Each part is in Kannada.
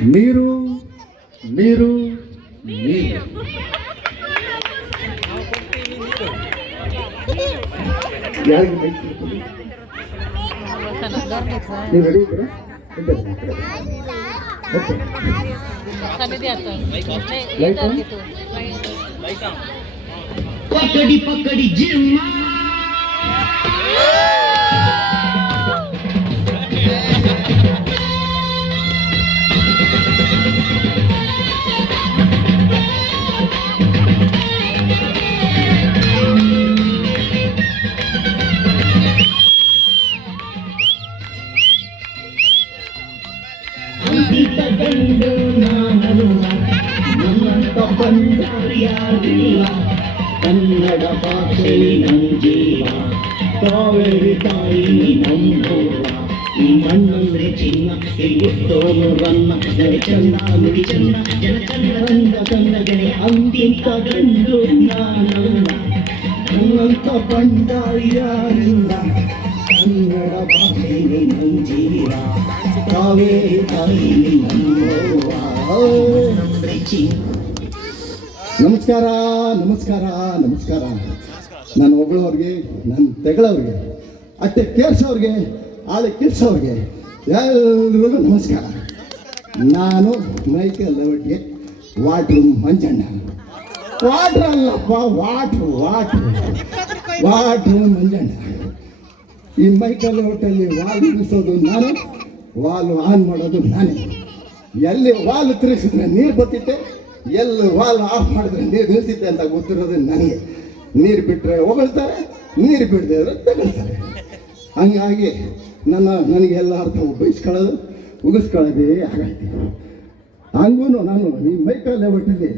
ನೀರು ನೀರು ನೀರು. ಯಾರಿಗೆ ಬೈಕ್ ಕೊಡ್ತೀವಿ? ನೀವು ರೆಡಿ ಇದ್ದೀರಾ? ಓಕೆ. Light on? ಪಕಡಿ ಪಕಡಿ ಜಿಮ್ಮ ಗಂಡು ನಾನಲ್ಲ ನಮ್ಮಂತ ಬಂದಾರಿಯಾಗಿಲ್ಲ ಕನ್ನಡ ಭಾಷೆ ನಮ್ ಜೀವ ಕಾವೇರಿ ತಾಯಿ ನಂಬೋರ ಈ ಮಣ್ಣಂದ್ರೆ ಚಿನ್ನ ಎಷ್ಟೋನು ರನ್ನ ಜನ ಚಂದ ನುಡಿ ಚಂದ ಜನ ಚಂದ ಚಂದಗನೆ ಅಂತಿಂತ ಗಂಡು ನಾನಲ್ಲ ನಮ್ಮಂತ ಬಂದಾರಿಯಾಗಿಲ್ಲ ಕನ್ನಡ ಭಾಷೆ ನಮ್ ಜೀವ ಕಾವೇರಿ ತಾಯಿ ನಂಬೋರ ನಮಸ್ಕಾರ ನಮಸ್ಕಾರ ನಮಸ್ಕಾರ. ನಾನು ಹೊಗಳವ್ರಿಗೆ, ನಾನು ತೆಗಳವ್ರಿಗೆ, ಅಟ್ಟೆ ಕೇರ್ಸೋರಿಗೆ, ಆಳೆ ಕಿರ್ಸೋರಿಗೆ ಎಲ್ರಿಗೂ ನಮಸ್ಕಾರ. ನಾನು ಮೈಕಲ್ ಲೆವಟ್ಗೆ ವಾಟ್ರು ಮಂಜಣ್ಣ. ವಾಟ್ರ್ ಅಲ್ಲಪ್ಪ, ವಾಟ್ರು ವಾಟ್ರು ವಾಟ್ರು ಮಂಜಣ್ಣ. ಈ ಮೈಕಲ್ ಲೆವಟಲ್ಲಿ ವಾಲ್ ನಿಲ್ಲಿಸೋದು ನಾನೇ, ವಾಲ್ ಆನ್ ಮಾಡೋದು ನಾನೇ. ಎಲ್ಲಿ ವಾಲ್ ತಿರುಗಿಸಿದ್ರೆ ನೀರು ಬರ್ತಿತ್ತೆ, ಎಲ್ಲಿ ವಾಲ್ ಆಫ್ ಮಾಡಿದ್ರೆ ನೀರು ನಿಲ್ತಿತ್ತೆ ಅಂತ ಗೊತ್ತಿರೋದು ನನಗೆ. ನೀರು ಬಿಟ್ಟರೆ ಹೊಗಳ್ತಾರೆ, ನೀರು ಬಿಡದೆ ತಗೊಳ್ತಾರೆ. ಹಂಗಾಗಿ ನನಗೆ ಎಲ್ಲ ಅರ್ಥ ಬಯಸ್ಕೊಳ್ಳೋದು ಉಗಿಸ್ಕೊಳ್ಳೋದೇ ಆಗೈತೆ. ಹಂಗೂ ನಾನು ಈ ಮೈಕಲ್ ಲೆವೆಟಲ್ಲಿ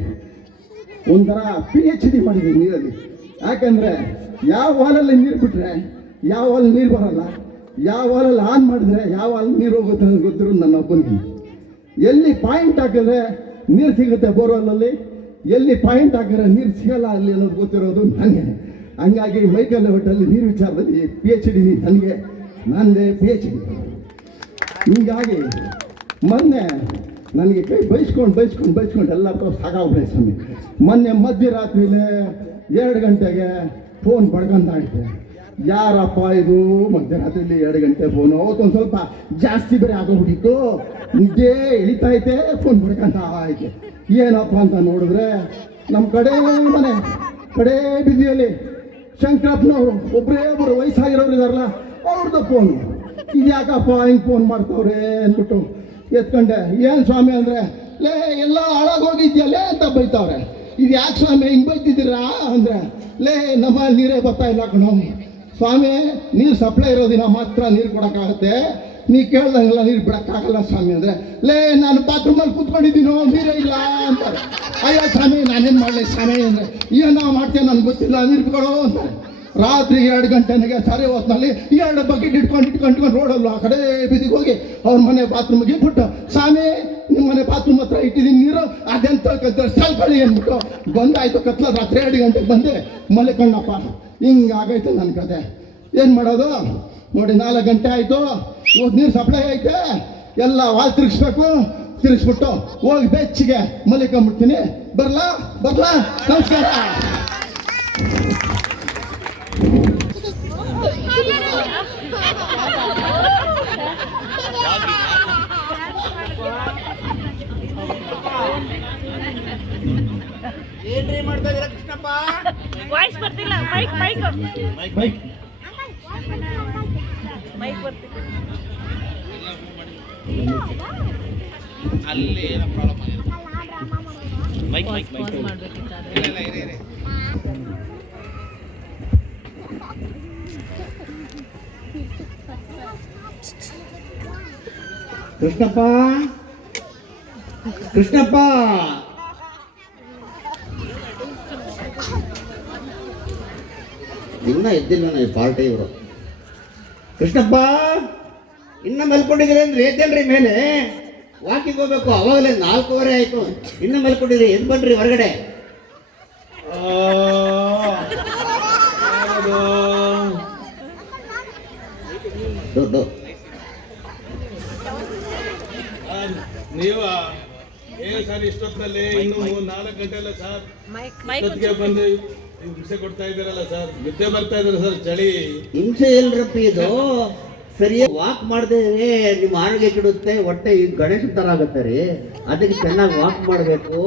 ಒಂಥರ PhD ಮಾಡಿದ್ದೀನಿ ನೀರಲ್ಲಿ. ಯಾಕಂದರೆ ಯಾವ ವಾಲಲ್ಲಿ ನೀರು ಬಿಟ್ಟರೆ ಯಾವ ವಾಲ್ ನೀರು ಬರೋಲ್ಲ, ಯಾವ ವಾಲಲ್ಲಿ ಆನ್ ಮಾಡಿದ್ರೆ ಯಾವ ವಾಲ್ ನೀರು ಹೋಗುತ್ತೆ ಅಂತ ಗೊತ್ತಿರೋದು ನನ್ನ ಒಬ್ಬನಿಗೆ. ಎಲ್ಲಿ ಪಾಯಿಂಟ್ ಹಾಕಿದ್ರೆ ನೀರು ಸಿಗುತ್ತೆ ಬೋರ್ವೆಲ್ಲಲ್ಲಿ, ಎಲ್ಲಿ ಪಾಯಿಂಟ್ ಹಾಕಿದ್ರೆ ನೀರು ಸಿಗಲ್ಲ ಅಲ್ಲಿ ಅನ್ನೋದು ಗೊತ್ತಿರೋದು ನನಗೆ. ಹಂಗಾಗಿ ಮೈಕಲ್ ಲೆವೆಟಲ್ಲಿ ನೀರು ವಿಚಾರದಲ್ಲಿ PhD ನನಗೆ, ನನ್ನದೇ PhD. ಹೀಗಾಗಿ ಮೊನ್ನೆ ನನಗೆ ಕೈ ಬೈಸ್ಕೊಂಡು ಎಲ್ಲರೂ ಸಾಕಾಗ್ಬಿಟ್ಟೆ ಸ್ವಾಮಿ. ಮೊನ್ನೆ ಮಧ್ಯರಾತ್ರಿಲೇ 2 ಗಂಟೆಗೆ ಫೋನ್ ಬಡ್ಕೊಂಡಾಯ್ತೆ. ಯಾರಪ್ಪ ಇದು ಮಧ್ಯರಾತ್ರಿಲಿ 2 ಗಂಟೆ ಫೋನು? ಅವತ್ತೊಂದು ಸ್ವಲ್ಪ ಜಾಸ್ತಿ ಬೇರೆ ಆಗೋಗ್ಬಿಟ್ಟಿತ್ತು, ನಿದ್ದೆ ಇಳಿತೈತೆ, ಫೋನ್ ಬಡ್ಕೊಂಡ ಆಯ್ತು. ಏನಪ್ಪ ಅಂತ ನೋಡಿದ್ರೆ ನಮ್ಮ ಮನೆ ಕಡೆ ಬೀದಿಯಲ್ಲಿ ಶಂಕರಪ್ಪನವರು ಒಬ್ಬರು ವಯಸ್ಸಾಗಿರೋರು ಇದಾರಲ್ಲ, ಅವ್ರದ್ದು ಫೋನು. ಇದು ಯಾಕಪ್ಪ ಹಿಂಗೆ ಫೋನ್ ಮಾಡ್ತವ್ರೆ ಅಂದ್ಬಿಟ್ಟು ಎತ್ಕೊಂಡೆ. ಏನು ಸ್ವಾಮಿ ಅಂದರೆ, ಲೇ ಎಲ್ಲ ಹಾಳಾಗೋಗಿದ್ಯಲ್ಲೇ ಅಂತ ಬೈತವ್ರೆ. ಇದು ಯಾಕೆ ಸ್ವಾಮಿ ಹಿಂಗೆ ಬೈತಿದ್ದೀರಾ ಅಂದರೆ, ಲೇ ನಮ್ಮ ನೀರೇ ಬರ್ತಾ ಇಲ್ಲ ಕಣೋ ಸ್ವಾಮಿ, ನೀರು ಸಪ್ಲೈ ಇರೋದಿನ ಮಾತ್ರ ನೀರು ಕೊಡೋಕ್ಕಾಗತ್ತೆ, ನೀ ಕೇಳ್ದಂಗೆಲ್ಲ ನೀರು ಬಿಡೋಕ್ಕಾಗಲ್ಲ ಸ್ವಾಮಿ ಅಂದರೆ, ಲೇ ನಾನು ಬಾತ್ರೂಮಲ್ಲಿ ಕೂತ್ಕೊಂಡಿದ್ದೀನೋ ನೀರೇ ಇಲ್ಲ ಅಂತಾರೆ. ಅಯ್ಯೋ ಸ್ವಾಮಿ ನಾನೇನು ಮಾಡಲಿ ಸ್ವಾಮಿ ಅಂದರೆ, ಏನೋ ಮಾಡ್ತೇನೆ ನನಗೆ ಗೊತ್ತಿಲ್ಲ, ನೀರು ಬಿಟ್ಕೊಳೋ ಅಂತಾರೆ. ರಾತ್ರಿ 2 ಗಂಟೆಗೆ ಸರಿ ಹೊತ್ತಿನಲ್ಲಿ 2 ಬಕೆಟ್ ಇಟ್ಕೊಂಡು ರೋಡಲ್ಲ ಆ ಕಡೆ ಬೀದಿಗೆ ಹೋಗಿ ಅವ್ರ ಮನೆ ಬಾತ್ರೂಮಿಗೆ ಬಿಟ್ಟು, ಸ್ವಾಮಿ ನಿಮ್ಮ ಮನೆ ಬಾತ್ರೂಮ್ ಹತ್ರ ಇಟ್ಟಿದ್ದೀನಿ ನೀರು, ಅದೆಂತ ಕಳ್ಕೊಳ್ಳಿ ಅಂದ್ಬಿಟ್ಟು ಬಂದಾಯ್ತು. ಕತ್ಲ ರಾತ್ರಿ 2 ಗಂಟೆಗೆ ಬಂದೆ ಮಲ್ಕೊಂಡಪ್ಪ. ಹಿಂಗಾಗೈತೆ ನನ್ನ ಕತೆ. ಏನು ಮಾಡೋದು ನೋಡಿ, 4 ಗಂಟೆ ಆಯಿತು, ಇವತ್ತು ನೀರು ಸಪ್ಲೈ ಐತೆ, ಎಲ್ಲ ವಾಲ್ ತಿರುಗಿಸ್ಬಿಟ್ಟು ಹೋಗಿ ಬೆಚ್ಚಿಗೆ ಮಲ್ಕೊಂಬಿಡ್ತೀನಿ. ಬರ್ಲಾ ನಮಸ್ಕಾರ. ಏನ್ರಿ ಮಾಡ್ತಾ ಇದೀರಾ ಕೃಷ್ಣಪ್ಪ? ವಾಯ್ಸ್ ಬರ್ತಿಲ್ಲ. ಮೈಕ್ ಬರ್ತಿಲ್ಲ. ಅಲ್ಲಿ ಏನೋ ಪ್ರಾಬ್ಲಮ್ ಆಗಿದೆ. ಮೈಕ್ ಮಾಡ್ಬೇಕಿತ್ತು. ಇಲ್ಲ ಇರಿ. ಕೃಷ್ಣಪ್ಪ ಇನ್ನ ಎದ್ದಿಲ್ಲ ಈ ಪಾರ್ಟಿ ಇವರು. ಕೃಷ್ಣಪ್ಪ ಇನ್ನ ಮಲ್ಕೊಂಡಿದ್ದೀರಿ ಅಂದ್ರೆ ಎದ್ದೇಳ್ರಿ ಮೇಲೆ, ವಾಕಿಂಗ್ ಹೋಗ್ಬೇಕು. ಅವಾಗಲೇ 4:15 ಆಯ್ತು, ಇನ್ನ ಮಲ್ಕೊಂಡಿದ್ರಿ, ಎದ್ ಬನ್ರಿ ಹೊರಗಡೆ. ನೀವು ಸರ್ ಇಷ್ಟೊತ್ತಿನಲ್ಲಿ ಇನ್ನು 4 ಗಂಟೆ ಅಲ್ಲ ಸರ್, ಮೈಕ್ ಇಷ್ಟೊತ್ತಿಗೆ ಬಂದು ಹಿಂಸೆ ಕೊಡ್ತಾ ಇದ್ದೀರಲ್ಲ ಸರ್, ನಿದ್ದೆ ಬರ್ತಾ ಇದ್ದಾರೆ ಸರ್, ಚಳಿ. ಹಿಂಸೆ ಎಲ್ರಪ್ಪ ಇದು? ಸರಿಯಾಗಿ ವಾಕ್ ಮಾಡದೆ ನಿಮ್ಮ ಆರೋಗ್ಯ ಕೆಡುತ್ತೆ, ಹೊಟ್ಟೆ ಈ ಗಣೇಶ ತರ ಆಗುತ್ತೆ ರೀ. ಅದಕ್ಕೆ ಚೆನ್ನಾಗಿ ವಾಕ್ ಮಾಡಬೇಕು.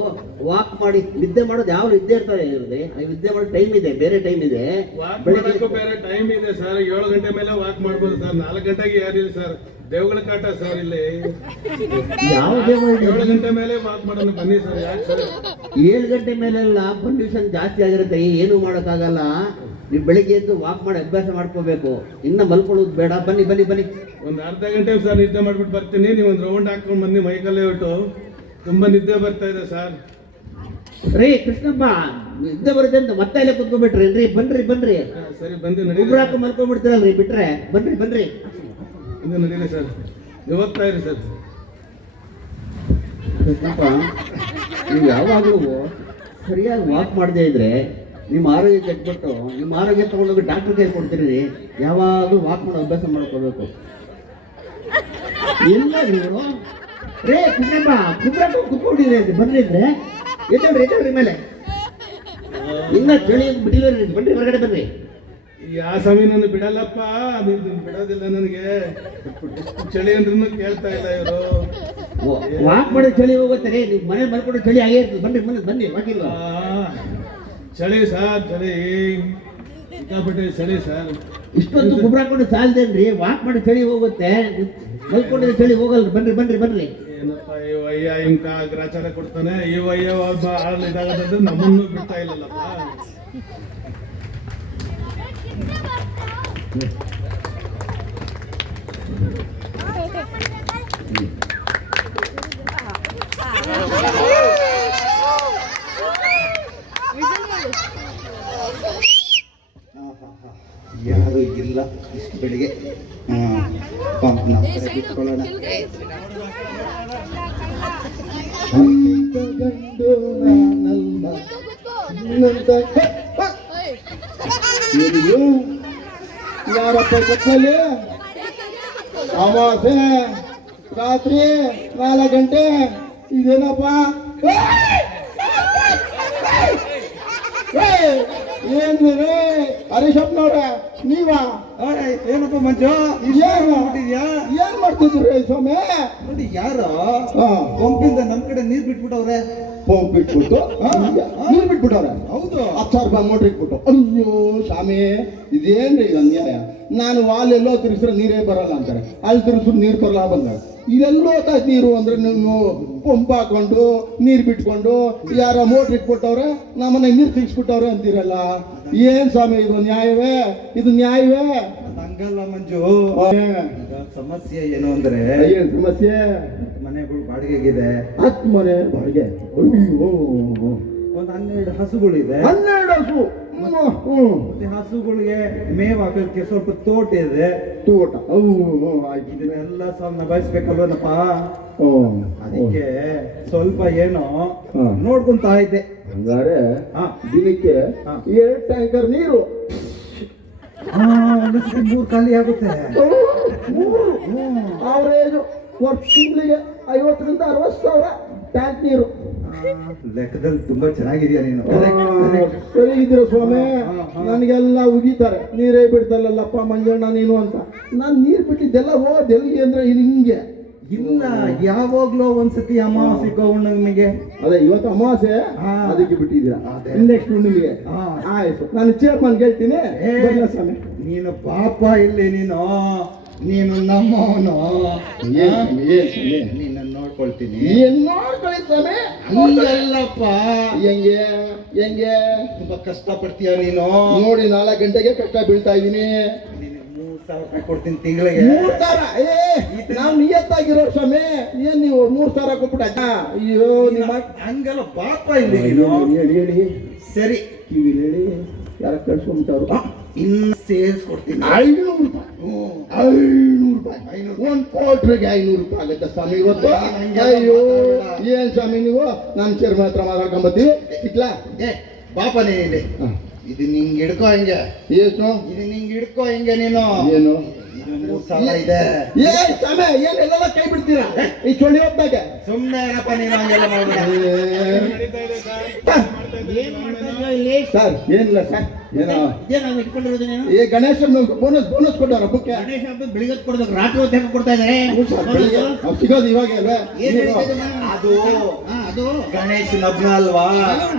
ವಾಕ್ ಮಾಡಿ ನಿದ್ದೆ ಮಾಡೋದು ಯಾವ ನಿದ್ದೆ ಇರ್ತಾರೆ ಇವ್ರಿಗೆ? ನಿದ್ದೆ ಮಾಡೋ ಟೈಮ್ ಇದೆ, ಬೇರೆ ಟೈಮ್ ಇದೆ. ವಾಕ್ ಮಾಡೋಕ್ಕೂ ಬೇರೆ ಟೈಮ್ ಇದೆ ಸರ್. 7 ಗಂಟೆ ಮೇಲೆ ವಾಕ್ ಮಾಡ್ಬೋದು ಸರ್, 4 ಗಂಟೆಗೆ ಯಾರಿಲ್ಲ ಸರ್, ದೇವಗಳ ಕಾಟ ಸರ್ ಇಲ್ಲಿ. ಯಾವ 7 ಗಂಟೆ ಮೇಲೆ ವಾಕ್ ಮಾಡೋಣ ಬನ್ನಿ ಸರ್. ಯಾಕೆ ಸರ್ 7 ಗಂಟೆ ಮೇಲೆಲ್ಲ ಪೊಲ್ಯೂಷನ್ ಜಾಸ್ತಿ ಆಗಿರುತ್ತೆ, ಏನು ಮಾಡೋಕ್ಕಾಗಲ್ಲ. ನೀವು ಬೆಳಿಗ್ಗೆ ಎದ್ದು ವಾಕ್ ಮಾಡಿ ಅಭ್ಯಾಸ ಮಾಡ್ಕೋಬೇಕು. ಇನ್ನು ಮಲ್ಕೊಳ್ಳೋದು ಬೇಡ. ಬನ್ನಿ ಬನ್ನಿ ಬನ್ನಿ. ಒಂದು ಅರ್ಧ ಗಂಟೆ ಸರ್ ನಿದ್ದೆ ಮಾಡ್ಬಿಟ್ಟು ಬರ್ತೀನಿ. ನೀವು ಒಂದು ರೌಂಡ್ ಹಾಕೊಂಡು ಬನ್ನಿ ಮೈಕಲ್ಲೇ ಬಿಟ್ಟು. ತುಂಬಾ ನಿದ್ದೆ ಬರ್ತಾ ಇದೆ ಸರ್. ರೀ ಕೃಷ್ಣಪ್ಪ, ನಿದ್ದೆ ಬರುತ್ತೆ ಅಂತ ಮತ್ತೆ ಅಲ್ಲೇ ಕುತ್ಕೊಂಡ್ಬಿಟ್ರಿ ರೀ. ಬನ್ರಿ ಬನ್ರಿ. ಸರಿ ಬಂದು ಒಬ್ರು ಹಾಕಿ ಮಲ್ಕೊಂಡ್ಬಿಡ್ತೀರಲ್ರಿ ಬಿಟ್ರೆ. ಬನ್ರಿ ಬನ್ರಿ. ಇನ್ನು ನಡೀಲಿ ಸರ್, ನೀವು ಹೋಗ್ತಾ ಇರಿ ಸರ್. ಕೃಷ್ಣಪ್ಪ, ನೀವು ಯಾವಾಗಲೂ ಸರಿಯಾಗಿ ವಾಕ್ ಮಾಡದೇ ಇದ್ರೆ ನಿಮ್ಮ ಆರೋಗ್ಯ ಕೆಟ್ಬಿಟ್ಟು ನಿಮ್ಮ ಆರೋಗ್ಯ ತಗೊಂಡೋಗಿ ಡಾಕ್ಟರ್ ಕೈ ಕೊಡ್ತೀರಿ. ಯಾವಾಗಲೂ ವಾಕ್ ಮಾಡೋ ಅಭ್ಯಾಸ ಮಾಡ್ಕೋಬೇಕು. ಎಲ್ಲ ನೀವು ರೇ ಕೃಷ್ಣಪ್ಪ ಕುತ್ಕೊಂಡಿದ್ದೀರಿ. ಬನ್ರಿ ಇದ್ರೆ ಎದ್ದೇಳ್ರಿ ಮೇಲೆ. ಇನ್ನ ಚಳಿ ಬಿಟ್ಟಿಲ್ಲ. ಬನ್ರಿ ಹೊರಗಡೆ ಬನ್ರಿ. ಯಾವ ಸಮಯನೂ ಬಿಡಲ್ಲಪ್ಪ, ಅದು ಬಿಡೋದಿಲ್ಲ ನನಗೆ. ಚಳಿ ಅಂದ್ರೂ ಕೇಳ್ತಾ ಇಲ್ಲ ಇವರು. ವಾಕ್ ಮಾಡೋ ಚಳಿ ಹೋಗುತ್ತೆ ರೀ. ನೀವು ಮನೆ ಮಲ್ಕೊಂಡು ಚಳಿ ಆಗೇ ಇರ್ತದೆ. ಬನ್ರಿ ಬನ್ನಿ ವಾಕಿಲ್ಲ. ಚಳಿ ಸರ್, ಚಳಿ ಸಿಕ್ಕಾಪಟ್ಟೆ ಚಳಿ ಸರ್. ಇಷ್ಟೊಂದು ಗೊಬ್ಬರ ಹಾಕೊಂಡು ಸಾಲದೇನ್ರಿ? ವಾಕ್ ಮಾಡಿ ಚಳಿ ಹೋಗುತ್ತೆ, ಮಲ್ಕೊಂಡಿದ್ರೆ ಚಳಿ ಹೋಗಲ್ಲ. ಬನ್ರಿ ಬನ್ರಿ ಬನ್ರಿ. ಏನಪ್ಪ ಈ ವಯ್ಯ ಹಿಂಗ ಗ್ರಾಚಾರ ಕೊಡ್ತಾನೆ. ಈ ವಯ್ಯ ಒಬ್ಬ ಆಳು ಇದಾಗದಂದ್ರೆ ನಮ್ಮನ್ನು ಬಿಡ್ತಾ ಇಲ್ಲಲ್ಲಪ್ಪ. ಯಾರು ಇಲ್ಲ ಇಷ್ಟು ಬೆಳಿಗ್ಗೆ. ನಾವು ಕಡೆ ಬಿಟ್ಕೊಳ್ಳೋಣ. ಗಂಡು ನಾನಲ್ಲ ಇನ್ನೊಂದ ಇವ್ರು ಯಾರಪ್ಪ ಕತ್ತಲ್ಲಿ? ಅಮಾಸೆ ರಾತ್ರಿ 4 ಗಂಟೆ. ಇದೇನಪ್ಪ? ಏನ್ರಿ ಹರೀಶಪ್ಪನವ್ರ ನೀವಾ? ಏನಪ್ಪ ಮಂಜು, ಏನ್ ಮಾಡ್ತಿದ್ರಿ ಸ್ವಾಮಿ? ನೋಡಿ ಯಾರು ಹಾ, ಪಂಪಿಂದ ನಮ್ ಕಡೆ ನೀರ್ ಬಿಟ್ಬಿಟ್ಟವ್ರೆ. ಪಂಪ್ ಬಿಟ್ಬಿಟ್ಟು ನೀರು ಬಿಟ್ಬಿಟ್ಟವ್ರೆ. ಹೌದು, 10,000 ರೂಪಾಯಿ ಮೋಟ್ರ್ ಇಟ್ಬಿಟ್ಟು. ಅಯ್ಯೋ ಸ್ವಾಮಿ, ಇದೇನ್ರಿ ಇದು ಅನ್ಯಾಯ. ನಾನು ವಾಲೆಲ್ಲೋ ತಿರ್ಸಿದ್ರೆ ನೀರೇ ಬರಲ್ಲ ಅಂತಾರೆ, ಅಲ್ಲಿ ತಿರ್ಸಿದ್ರೆ ನೀರು ಬರಲ್ಲ ಬಂದಾಗ. ಇದೆಲ್ಲೋ ಹೋಗ್ತಾಯ್ತು ನೀರು ಅಂದ್ರೆ ನೀವು ಪಂಪ್ ಹಾಕೊಂಡು ನೀರು ಬಿಟ್ಕೊಂಡು ಯಾರ ಮೋಟ್ರ್ ಇಟ್ಬಿಟ್ಟವ್ರೆ, ನಮ್ಮನೆ ನೀರು ತಿರ್ಸ್ಬಿಟ್ಟವ್ರೆ ಅಂತೀರಲ್ಲ. ಏನ್ ಸ್ವಾಮಿ ಇದು ನ್ಯಾಯವೇ? ಇದು ನ್ಯಾಯವೇ? ಹಂಗಲ್ಲ ಮಂಜು. ಈಗ ಸಮಸ್ಯೆ ಏನು ಅಂದ್ರೆ, ಏನ್ ಸಮಸ್ಯೆ? ಮನೆಗಳು ಬಾಡಿಗೆಗಿದೆ. 10 ಮನೆ ಬಾಡಿಗೆ. ಅಯ್ಯೋ, ಒಂದ್ 12 ಹಸುಗಳಿದೆ. 12 ಹಸು. ಮತ್ತೆ ಹಸುಗಳಿಗೆ ಮೇವ್ ಹಾಕಕ್ಕೆ ಸ್ವಲ್ಪ ತೋಟ ಇದೆ. ತೋಟ ಆಯ್ತು. ಇದನ್ನೆಲ್ಲ ಸ್ವಲ್ಪ ಬಯಸ್ಬೇಕಲ್ವನಪ್ಪ. ಅದಕ್ಕೆ ಸ್ವಲ್ಪ ಏನೋ ಹಾ. ನೋಡ್ಕೊಂತ ಇದ್ದೆ. ಹಂಗಾರೆ ಹಾ. ದಿನಕ್ಕೆ ಹಾ. 2 ಟ್ಯಾಂಕರ್ ನೀರು. ಒಂದೊಂದ್ಸತಿ 3 ಖಾಲಿ ಆಗುತ್ತೆ. ಅವರೇಜು ತಿಂಗಳಿಗೆ 50,000 ರಿಂದ 60,000 ಟ್ಯಾಂಕ್ ನೀರು. ಲೆಕ್ಕದಲ್ಲಿ ತುಂಬಾ ಚೆನ್ನಾಗಿದೆಯಾ ನೀನು? ಸರಿ ಇದ್ರ ಸ್ವಾಮಿ. ಹಾ. ನನಗೆಲ್ಲ ಉಗಿತಾರೆ, ನೀರೇ ಬಿಡ್ತಲ್ಲಪ್ಪ ಮಂಜಣ್ಣ ನೀನು ಅಂತ. ನಾನು ನೀರು ಬಿಟ್ಟಿದ್ದೆಲ್ಲ ಎಲ್ಲಿಗೆ ಅಂದ್ರೆ ಇಲ್ಲಿ ಹಿಂಗೆ ಇಲ್ಲ, ಯಾವಾಗ್ಲೋ ಒಂದ್ಸತಿ ಅಮಾವಾಸ್ಯೆ ಗೌಣ್ಣನಿಗೆ. ಅದೇ ಇವತ್ತು ಅಮಾವಾಸ್ಯೆ, ಹಾ. ಅದಕ್ಕೆ ಬಿಟ್ಟಿದ್ದೀರಾ. ಅದೇ. ನೆಕ್ಸ್ಟ್ ನಿಮಗೆ ಹಾ. ಆಯ್ತು. ನಾನು ಚೇರ್ಮನ್ ಹೇಳ್ತೀನಿ. ಬರ್ಲಾ ಸ್ವಾಮಿ? ನೀನು ಪಾಪ ಇಲ್ಲಿ ನೀನು ನಮ್ಮವನು. ನಿನ್ನ ನೋಡ್ಕೊಳ್ತೀನಿ. ಏನ್ ನೋಡ್ಕೊಳ್ಳಿ ಸ್ವಾಮಿ? ಹಂಗಲ್ಲಪ್ಪ, ಹೆಂಗೆ ಹೆಂಗೆ ತುಂಬಾ ಕಷ್ಟ ಪಡ್ತೀಯ ನೀನು. ನೋಡಿ 4 ಗಂಟೆಗೆ ಕಷ್ಟ ಬೀಳ್ತಾ ಇದೀನಿ. 3,000 ರೂಪಾಯಿ ಕೊಡ್ತೀನಿ ತಿಂಗಳಿಗೆ. 3,000? ನಾವು ನಿಯತ್ತಾಗಿರೋ ಸ್ವಾಮಿ. ಏನ್ ನೀವು 3,000 ಕೊಟ್ಬಿಟ್ಟ? ಅಯ್ಯೋ ನಿಮ್ಮ ಹಂಗಲ್ಲ ಪಾಪ ಇಲ್ಲಿ ನೀನು. ಹೇಳಿ ಹೇಳಿ ಸರಿ, ಕಿವಿ ಹೇಳಿ. ಯಾರ ಕಳ್ಸ್ಕೊಂಬಿಟ್ಟವ್ರು? ಇನ್ನು ಸೇರ್ಸ್ ಕೊಡ್ತೀನಿ. 500 ರೂಪಾಯಿ. 500 ರೂಪಾಯಿ. 1 ಕ್ವಾರ್ಟರ್ಗೆ 500 ರೂಪಾಯಿ ಆಗುತ್ತೆ ಸ್ವಾಮಿ ಇವತ್ತು. ಅಯ್ಯೋ ಏನ್ ಸ್ವಾಮಿ ನೀವು? ನಾನು ಚೇರ್ಮನ್ ಹತ್ರ ಮಾತಾಡ್ಕೊಂಬತ್ತೀವಿ. ಇಟ್ಲಾ? ಪಾಪ ನೀನಿದೆ. ಇದು ನಿಂಗೆ ಹಿಡ್ಕೋ ಹಿಂಗೆ. ಎಷ್ಟು? ಇದು ನಿಂಗೆ ಹಿಡ್ಕೋ ಹಿಂಗೆ ನೀನು. ಏನು? ಇದು 3,000 ಇದೆ. ಏ ಸ್ವಾಮಿ ಏನ್ ಎಲ್ಲೆಲ್ಲ ಕೈ ಬಿಡ್ತೀರಾ ಈ ಚೊಳ್ಳಿ ಹೊತ್ತಾಗೆ? ಸುಮ್ನೆ ಏನಪ್ಪ ನೀನು ಹಂಗೆಲ್ಲ ಮಾಡ್ಬೇಡ. ನಡೀತಾ ಇದೆ ಸರ್ ಮಾಡ್ತಾ ಇದ್ದೀವಿ. ಏನ್ ಮಾಡ್ತಾ ಇದೀಯ ಇಲ್ಲಿ? ಸರ್ ಏನಿಲ್ಲ ಸರ್ ಏನೋ ಇದೇ ನಾವು ಇಟ್ಕೊಂಡಿರೋದು ನೀನು ಈ ಗಣೇಶನ್ ಬೋನಸ್ ಕೊಟ್ಟವ್ರ ಹಬ್ಬಕ್ಕೆ. ಗಣೇಶ ಹಬ್ಬ ಬೆಳಿಗ್ಗೆ ಕೊಡ್ಬೇಕು, ರಾತ್ರಿ ಹೊತ್ತು ಹೆಂಗ್ ಕೊಡ್ತಾ ಇದಾರೆ? ಹ್ಞೂ ಸರ್, ಬೆಳಿಗ್ಗೆ ಅವ್ರು ಸಿಗೋದು ಇವಾಗ ಅಲ್ವೇ? ಏನ್ ಹೇಳ್ತಾ ಇದ್ದೀಯ? ಅದು ಅದು ಗಣೇಶನ ಹಬ್ಬ ಅಲ್ವಾ,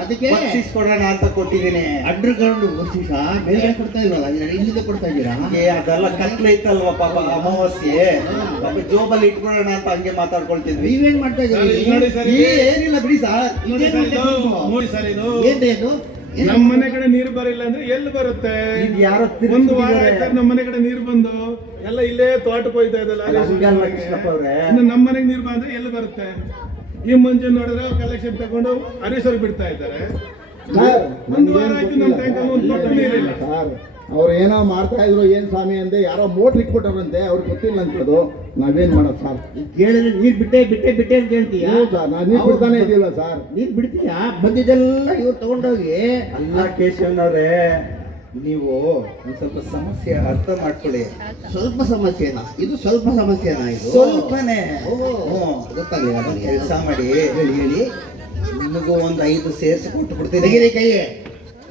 ಅದಕ್ಕೆ ಬಕ್ಷಿಸ್ಕೊಡೋಣ ಅಂತ ಕೊಟ್ಟಿದ್ದೀನಿ. ಅಂಡರ್ ಗ್ರೌಂಡ್ ವರ್ಷ ಬೇರೆ ಕೊಡ್ತಾ ಇಲ್ವಲ್ಲ, ಇಲ್ಲಿಂದ ಕೊಡ್ತಾ ಇದ್ದೀರಾ? ಅದೆಲ್ಲ ಕತ್ಲೈತಲ್ವಾ ಪಾಪ, ಅಮಾವಾಸ್ಯೆ ಪಾಪ ಜೋಬಲ್ಲಿ ಇಟ್ಕೊಳ್ಳೋಣ ಅಂತ ಹಂಗೆ ಮಾತಾಡ್ಕೊಳ್ತಿದ್ವಿ. ನೀವೇನ್ ಮಾಡ್ತಾ ಸರ್, ಇಲ್ಲಿ ನೋಡಿ ಸರ್, ಇದ್ದೀರಿ? ಇಲ್ಲಿ. ಏನಿಲ್ಲ ಬಿಡಿ ಸರ್. ನೋಡಿ ಸರ್ ಇದು, ನೋಡಿ ಸರ್ ಇದು ಏನ್ರಿ ಅದು? ನಮ್ಮ ಮನೆ ಕಡೆ ನೀರು ಬರಿಲ್ಲ ಅಂದ್ರೆ ಎಲ್ಲಿ ಬರುತ್ತೆ? ಇದು ಯಾರೋ ಒಂದು ವಾರ ಆಯ್ತು ನಮ್ಮ ಮನೆ ಕಡೆ ನೀರು ಬಂದು ಎಲ್ಲ ಇಲ್ಲೇ ತೋಟಕ್ಕೆ ಹೋಯ್ತಾ ಇದೆ ಕೃಷ್ಣಪ್ಪ ಅವ್ರೆ, ಇನ್ನು ನಮ್ಮ ಮನೆಗೆ ನೀರು ಬಂದ್ರೆ ಎಲ್ಲಿ ಬರುತ್ತೆ? ಈ ಮುಂಚೆ ನೋಡಿದ್ರೆ ಕಲೆಕ್ಷನ್ ತಗೊಂಡು ಹರೀಶ್ವರ್ ಬಿಡ್ತಾ ಇದ್ದಾರೆ. ಸರ್, ಒಂದು ವಾರ ಆಯ್ತು ನಮ್ಮ ಟ್ಯಾಂಕಲ್ಲಿ ಒಂದು ತೊಟ್ಟು ನೀರಿಲ್ಲ. ಸರ್ ಅವ್ರು ಏನೋ ಮಾಡ್ತಾ ಇದ್ರು, ಏನ್ ಸ್ವಾಮಿ ಅಂದೆ, ಯಾರೋ ಮೋಟ್ರ್ ಇಟ್ಬಿಟ್ಟವ್ರಂತೆ, ಅವ್ರಿಗೆ ಗೊತ್ತಿಲ್ಲ ಅಂತದ್ದು. ನಾವೇನ್ ಮಾಡೋದು ಸರ್? ಕೇಳಿದ್ರೆ ನೀರ್ ಬಿಟ್ಟೆ ಅಂತ ಹೇಳ್ತೀಯ? ಹ್ಞೂ ಸರ್, ನಾನು ನೀರು ಬಿಡ್ತಾನೆ ಇದ್ದಿಲ್ಲ ಸರ್. ನೀರ್ ಬಿಡ್ತೀಯಾ? ಬಂದಿದ್ದೆಲ್ಲ ಇವ್ರು ತಗೊಂಡೋಗಿ ಅಲ್ಲ ಕೇಶವನವ್ರೆ, ನೀವು ಒಂದ್ ಸ್ವಲ್ಪ ಸಮಸ್ಯೆ ಅರ್ಥ ಮಾಡ್ಕೊಳ್ಳಿ. ಸ್ವಲ್ಪ ಸಮಸ್ಯೆನಾ ಇದು? ಸ್ವಲ್ಪ ಸಮಸ್ಯೆನಾ ಇದು? ಸ್ವಲ್ಪನೇ. ಓಹೋ, ಗೊತ್ತಾಗಲಿಲ್ಲ. ಕೆಲಸ ಮಾಡಿ, ಹೇಳಿ. ನಿಮಗೂ ಒಂದು 5 ಸೇರಿಸಿ ಕೊಟ್ಟು ಬಿಡ್ತೀನಿ. ತೆಗೀರಿ ಕೈಗೆ.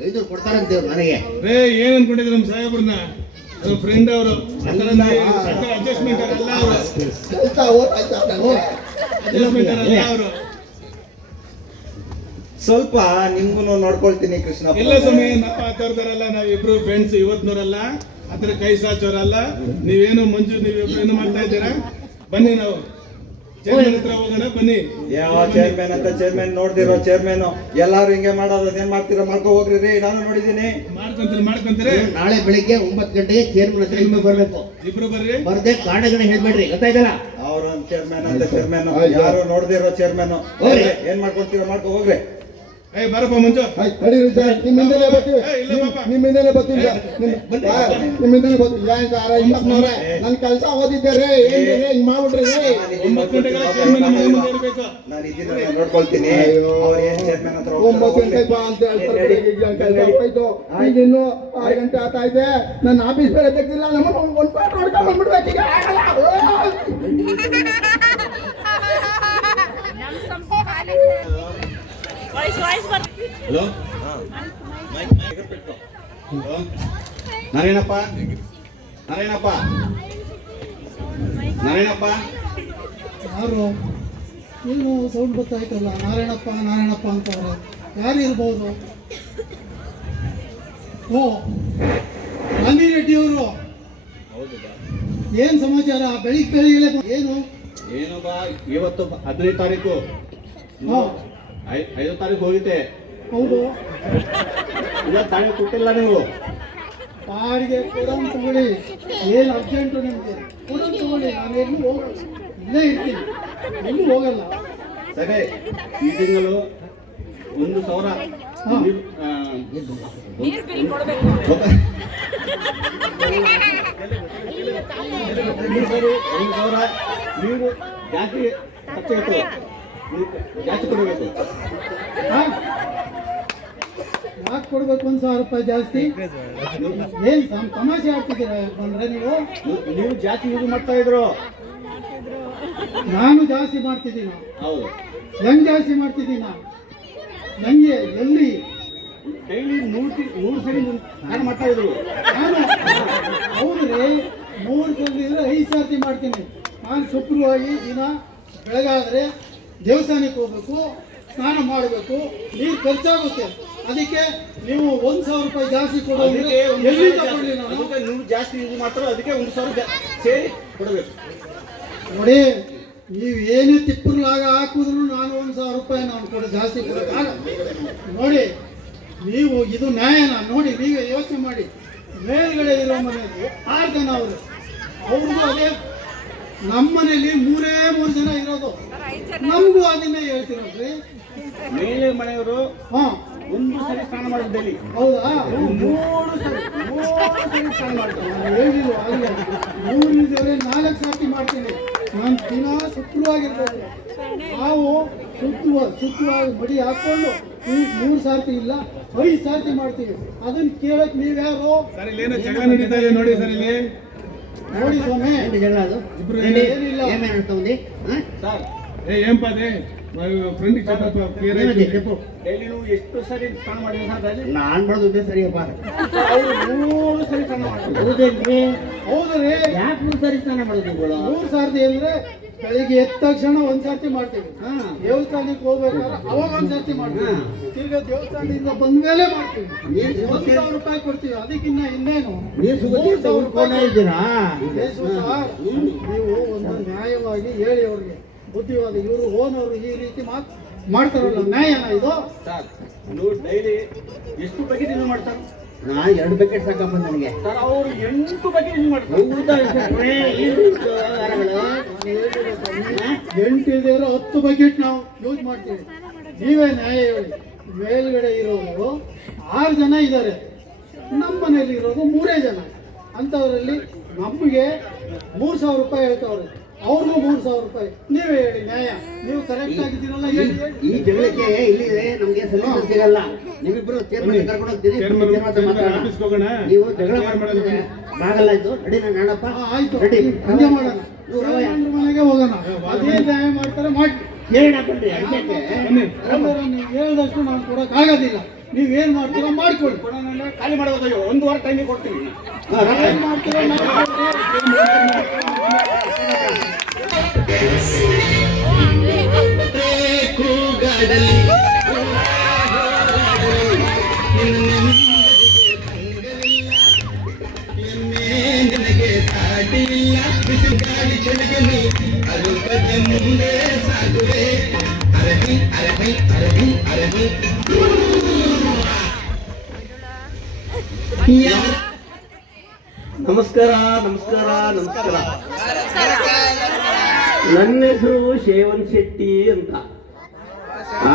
5 ಕೊಡ್ತಾರಂತೆ ನನಗೆ. ರೇ ಏನ್ ಅನ್ಕೊಂಡಿದ್ರು ನಮ್ಮ ಸಾಹೇಬ್ರನ್ನ? ನಮ್ಮ ಫ್ರೆಂಡ್ ಅವರು ಅಡ್ಜಸ್ಟ್ಮೆಂಟ್ ಅಲ್ಲ, ಅವರು ಕೆಲ್ಸ ಓದ್ತಾಯ್ತಾ ಅವ್ರಿಗೆ? ಅಡ್ಜಸ್ಟ್ಮೆಂಟ್ ಅಲ್ಲ ಅವರು. ಸ್ವಲ್ಪ ನಿಮ್ಗೂ ನೋಡ್ಕೊಳ್ತೀನಿ ಕೃಷ್ಣಪ್ಪ. ಇಲ್ಲ ಸ್ವಾಮಿ, ನಪ್ಪ ತೋರ್ತಾರಲ್ಲ, ನಾವಿಬ್ರು ಫ್ರೆಂಡ್ಸ್ ಇವತ್ನೂರಲ್ಲ, ಆತರ ಕೈ ಸಾಚೋರಲ್ಲ. ನೀವೇನು ಮಂಜು, ನೀವಿಬ್ರು ಏನು ಮಾಡ್ತಾ ಇದ್ದೀರಾ? ಬನ್ನಿ ನಾವು ಚೇರ್ಮನ್ ಹತ್ರ ಹೋಗೋಣ, ಬನ್ನಿ. ಯಾವ ಚೇರ್ಮನ್ ಅಂತ? ಚೇರ್ಮನ್ ನೋಡ್ದಿರೋ ಚೇರ್ಮನ್ ಎಲ್ಲಾರು ಹಿಂಗೆ ಮಾಡೋದು. ಅದೇನ್ ಮಾಡ್ತೀರಾ ಮಾಡ್ಕೊ ಹೋಗ್ರಿ ರೀ, ನಾನು ನೋಡಿದೀನಿ. ಮಾಡ್ಕೊಂತೀರಿ ನೀವು ನಾಳೆ ಬೆಳಿಗ್ಗೆ 9 ಗಂಟೆಗೆ ಚೇರ್ಮನ್ ಹತ್ರ ನಿಮಗೆ ಬರ್ಬೇಕು. ಇಬ್ರು ಬರ್ರಿ. ಬರ್ದೆ ಕಾರಣಗಳನ್ನ ಹೇಳ್ಬೇಡ್ರಿ, ಗೊತ್ತಾಯ್ತಲ್ಲ? ಅವ್ರ ಚೇರ್ಮನ್ ಅಂತ ಚೇರ್ಮನ್ ಯಾರು ನೋಡ್ದಿರೋ ಚೇರ್ಮನ್. ಏನ್ ಮಾಡ್ಕೊಳ್ತೀರಾ ಮಾಡ್ಕೊ ಹೋಗ್ರಿ. ಏ ಬರಪ್ಪ ಮಂಜು. ಆಯ್ತು ನಡೀರಿ ಸರ್, ನಿಮ್ಮಿಂದಲೇ ಬರ್ತೀವಿ. ಏ, ಇಲ್ಲ ಪಾಪ. ನಿಮ್ಮಿಂದಲೇ ಬರ್ತೀವಿ ಸರ್. ನಿಮ್ಮಿಂದಲೇ ಬರ್ತೀವಿ. ಏನ್ ಸರ್ ಅಯ್ಯಪ್ಪನವ್ರೆ, ನನ್ನ ಕೆಲಸ ಓದಿದ್ದಾರೆ ಏನ್ರಿ ಹಿಂಗ್ ಮಾಡ್ಬಿಟ್ರಿ? 9 ಗಂಟೆಗೆ ಚೇರ್ಮನ್ ಮನೆ ಮುಂದೆ ಇರ್ಬೇಕು. ನಾನು ಇದನ್ನ ನೋಡ್ಕೊಳ್ತೀನಿ. ಅಯ್ಯೋ. ಅವ್ರು ಏನ್ ಚೇರ್ಮನ್ ಹತ್ರ 9 ಗಂಟೆಗೆ ಬಾ ಅಂತ ಹೇಳ್ತಾರೆ. ಈಗ ಕೆಲಸ ಆಯ್ತು, ಈಗ ಇನ್ನು 6 ಗಂಟೆ ಆಗ್ತೈತೆ. ನನ್ನ ಆಫೀಸ್ ಬೇರೆ ತೆಗ್ದಿಲ್ಲ, ನಮ್ಮ ಒಂದು ಪಾಠ ನೋಡ್ಕೊಂಡು ಬಂದ್ಬಿಡ್ಬೇಕು ಈಗ. ವಾಯ್ಸ್ ಬರ್ತೀವಿ. ಹಲೋ, ನಾರಾಯಣಪ್ಪ, ನಾರಾಯಣಪ್ಪ, ನಾರಾಯಣಪ್ಪ. ಯಾರು ಏನು ಸೌಂಡ್ ಗೊತ್ತಾಯ್ತಲ್ಲ? ನಾರಾಯಣಪ್ಪ ನಾರಾಯಣಪ್ಪ ಅಂತವ್ರೆ. ಯಾರು ಇರ್ಬೋದು? ಓ, ಗಾಂಧಿ ರೆಡ್ಡಿ ಅವರು. ಏನ್ ಸಮಾಚಾರ? ಬೆಳಿಗ್ಗೆ ಏನು? ಏನು ಬಾ, ಇವತ್ತು 15 ತಾರೀಕು, ಹಾ, 5 ತಾರೀಕು ಹೋಗಿದ್ದೆ. ಹೌದು. ಇವತ್ತು ತಾರೀಕು ಕೊಟ್ಟಿಲ್ಲ ನೀವು. ಬಾಡಿಗೆ ಕೊಡೋನ್ ತಗೊಳ್ಳಿ. ಏನು ಅರ್ಜೆಂಟು ನಿಮಗೆ? ಕೊಡೋನ್ ತಗೊಳ್ಳಿ. ನಾನು ಎಲ್ಲೂ ಹೋಗಲ್ಲ, ಇಲ್ಲೇ ಇರ್ತೀನಿ, ಎಲ್ಲೂ ಹೋಗಲ್ಲ. ಸರಿ, ಈ ತಿಂಗಳು 1,000 ಹಾ. ನೀರ್ ಬಿಲ್ ಕೊಡ್ಬೇಕು. ನೀವು ಜಾಸ್ತಿ ಖರ್ಚಾಯಿತು, ಜಾಸ್ತಿ ಕೊಡಬೇಕು. ಯಾಕೆ ಕೊಡ್ಬೇಕು 1,000 ರೂಪಾಯಿ ಜಾಸ್ತಿ? ಏನ್ ತಮಾಷೆ ಆಗ್ತಿದ್ದೀರಾ ಬಂದ್ರೆ ನೀವು? ನೀವು ಜಾಸ್ತಿ ಯೂಸ್ ಮಾಡ್ತಾ ಇದ್ರು. ನಾನು ಜಾಸ್ತಿ ಮಾಡ್ತಿದ್ದೀನ? ಹೌದು. ಹೆಂಗ್ ಜಾಸ್ತಿ ಮಾಡ್ತಿದ್ದೀನ? ನಂಗೆ ಎಲ್ಲಿ? ಡೈಲಿ 100 ಸರಿ ನಾನು ಮಾಡ್ತಾ ಇದ್ರು. ನಾನು ಹೌದ್ರಿ, 3 ಸಲ ಇದ್ರೆ 5 ಸರ್ತಿ ಮಾಡ್ತೀನಿ. ನಾನು ಶುಕ್ರವಾಗಿ ದಿನ ಬೆಳಗಾದ್ರೆ ದೇವಸ್ಥಾನಕ್ಕೆ ಹೋಗ್ಬೇಕು, ಸ್ನಾನ ಮಾಡಬೇಕು, ನೀರು ಖರ್ಚಾಗುತ್ತೆ. ಅದಕ್ಕೆ ನೀವು 1,000 ರೂಪಾಯಿ ಜಾಸ್ತಿ ಕೊಡೋದ್ರೆ ಎಲ್ಲಿ ತಗೊಳ್ಳಿ ನಾನು? ಅದಕ್ಕೆ ನೀವು ಜಾಸ್ತಿ ಯೂಸ್ ಮಾಡ್ತಾರೋ ಅದಕ್ಕೆ 1,000 ಸೇರಿ ಕೊಡಬೇಕು. ನೋಡಿ, ನೀವು ಏನೇ ತಿಪ್ಪರ್ಲಾಗ ಹಾಕಿದ್ರು ನಾನು 1,000 ರೂಪಾಯಿ ನಾನು ಜಾಸ್ತಿ ಕೊಡೋಕ್ಕಾಗ. ನೋಡಿ, ನೀವು ಇದು ನ್ಯಾಯನ? ನೋಡಿ, ನೀವೇ ಯೋಚನೆ ಮಾಡಿ. ಮೇಲ್ಗಡೆ ಇರೋ ಮನೆಯಲ್ಲಿ 6 ಜನ ಅವರು, ಅವ್ರಿಗೂ ಅದೇ. ನಮ್ಮ ಮನೇಲಿ 3 ಜನ ಇರೋದು, ನಮಗೂ ಅದನ್ನೇ ಹೇಳ್ತಿರೋದ್ರಿ. ಮೇಲೆ ಮನೆಯವರು ಹಾಂ, 1 ಸರಿ ಸ್ನಾನ ಮಾಡೋದು ಡೈಲಿ. ಹೌದಾ? 3 ಸರಿ ಸ್ನಾನ ಮಾಡ್ತಾರೆ. ನಾನು ಹೇಳಿಲ್ಲ ಆಗಲೇ, 3 ಇದ್ದವ್ರೆ 4 ಸರ್ತಿ ಮಾಡ್ತೀನಿ. ನಾನು ದಿನ ಶುಕ್ರವಾಗಿರ್ಬೇಕು. ನಾವು ಶುಕ್ರವಾಗಿ ಮಡಿ ಹಾಕೊಂಡು 3 ಸರ್ತಿ ಇಲ್ಲ 5 ಸರ್ತಿ ಮಾಡ್ತೀವಿ. ಅದನ್ನ ಕೇಳಕ್ ನೀವ್ಯಾರು? ಸರ್, ಇಲ್ಲೇನೋ ಜಗಳ ನಡೀತಾ ಇದೆ ನೋಡಿ ಸರ್. ಇಲ್ಲಿ ನೋಡಿ ಸ್ವಾಮಿ, ಎಂತ ಜಗಳ ಅದು ಇಬ್ರು ಏನಿಲ್ಲ. ಏನ್ ಹೇಳ್ತಾ ఉంది ಸರ್ ಏನ್ ಪದೇ ಫ್ರೆಂಡಿಗೆ చెప్పు ಡೈಲಿ ನೀವು ಎಷ್ಟು ಸರಿ ಸ್ನಾನ ಮಾಡಿದ್ರೆ ಸರ್ ಡೈಲಿ ನಾನ್ ಮಾಡೋದು ಸರಿಯಪ್ಪ. ಅವ್ರು 3 ಸರಿ ಸ್ನಾನ ಮಾಡ್ತಾರೆ. ಹೌದೇನ್ರಿ? ಹೌದ್ರಿ, ಯಾಕೆ 3 ಸಾರಿ ಸ್ನಾನ ಮಾಡೋದು ಇವುಗಳು? 3 ಸಾರ್ತಿ ಅಂದ್ರೆ ಬೆಳಿಗ್ಗೆ ಎದ್ದ ತಕ್ಷಣ ಒಂದ್ಸರ್ತಿ ಮಾಡ್ತೀವಿ, ದೇವಸ್ಥಾನಕ್ಕೆ ಹೋಗ್ಬೇಕಾದ್ರೆ ಅವಾಗ ಒಂದ್ಸರ್ತಿ ಮಾಡ್ತೀವಿ, ತಿರ್ಗಾ ದೇವಸ್ಥಾನದಿಂದ ಬಂದ್ಮೇಲೆ ಮಾಡ್ತೀವಿ. 1,000 ರೂಪಾಯಿ ಕೊಡ್ತೀವಿ, ಅದಕ್ಕಿನ್ನ ಇನ್ನೇನು. ನೀವು ಸುಗತಿ ಅಂತ ಉಳ್ಕೊಂಡೇ ಇದ್ದೀರಾ? ಯೇಸು ಸರ್, ನೀವು ಒಂದು ನ್ಯಾಯವಾಗಿ ಹೇಳಿ ಅವ್ರಿಗೆ ಬುದ್ಧಿವಾದ. ಇವರು ಓನವರು ಈ ರೀತಿ ಮಾಡ್ತಾರಲ್ಲ, ನ್ಯಾಯನ ಇದು? ಸರ್ ನೀವು ಡೈಲಿ ಎಷ್ಟು ಬಕೆಟ್ ಯೂಸ್ ಮಾಡ್ತಾರೆ ನಾ 2 ಬಕೆಟ್ ಸಾಕಪ್ಪ ನನಗೆ. ಸರ್ ಅವರು 8 ಬಕೆಟ್ ಯೂಸ್ ಮಾಡ್ತಾರೆ. ಹೌದಾ? ಏನು ವ್ಯವಹಾರಗಳು? 8 ಇಲ್ದಿರೋ 10 ಬಕೆಟ್ ನಾವು ಯೂಸ್ ಮಾಡ್ತೀವಿ. ನೀವೇ ನ್ಯಾಯ ಹೇಳಿ. ಮೇಲ್ಗಡೆ ಇರೋರು 6 ಜನ ಇದ್ದಾರೆ, ನಮ್ಮ ಮನೇಲಿ ಇರೋದು 3 ಜನ. ಅಂಥದ್ರಲ್ಲಿ ನಮಗೆ 3,000 ರೂಪಾಯಿ ಹೇಳ್ತಾವ್ರೆ, ಅವ್ರಿಗೂ 3,000 ರೂಪಾಯಿ. ನೀವೇ ಹೇಳಿ ನ್ಯಾಯ. ನೀವು ಕರೆಕ್ಟ್ ಆಗಿದ್ದೀರಲ್ಲ, ಹೇಳಿ ಹೇಳಿ. ಈ ಜಗಳಕ್ಕೆ ಇಲ್ಲಿ ನಮ್ಗೆ ಸೊಲ್ಯೂಷನ್ ಸಿಗಲ್ಲ. ನೀವಿಬ್ರು ಚೇರ್ಮನ್ ಕರ್ಕೊಂಡು ಹೋಗ್ತೀರಿ, ಆಫೀಸ್ಗೆ ಹೋಗೋಣ. ನೀವು ಜಗಳ ಮಾಡಿದ್ರೆ ಆಗಲ್ಲ. ಇದು ರೆಡಿ ನಾನಪ್ಪ. ಆಯ್ತು, ರೆಡಿ ಹಂಗೆ ಮಾಡೋಣ. ಶಿವರಾಮೇಂದ್ರ ಮನೆಗೆ ಹೋಗೋಣ, ಅದೇ ನ್ಯಾಯ ಮಾಡ್ತಾರೆ ಮಾಡಿ. ಹೇಳಿ ಹಾಕೊಂಡ್ರಿ ಅದಕ್ಕೆ. ನೀವು ಹೇಳ್ದಷ್ಟು ನಾವು ಕೊಡಕ್ ಆಗೋದಿಲ್ಲ. ನೀವೇನ್ ಮಾಡ್ತೀರೋ ಮಾಡ್ಕೊಳ್ಳಿ. ಖಾಲಿ ಮಾಡಬಹುದು. 1 ವಾರ ಟೈಮಿಗೆ ಕೊಡ್ತೀವಿ. ಏನ್ ಮಾಡ್ತೀರೋ ನಮಸ್ಕಾರ ನಮಸ್ಕಾರ ನಮಸ್ಕಾರ. ನನ್ನ ಹೆಸರು ಶೇವನ್ ಶೆಟ್ಟಿ ಅಂತ.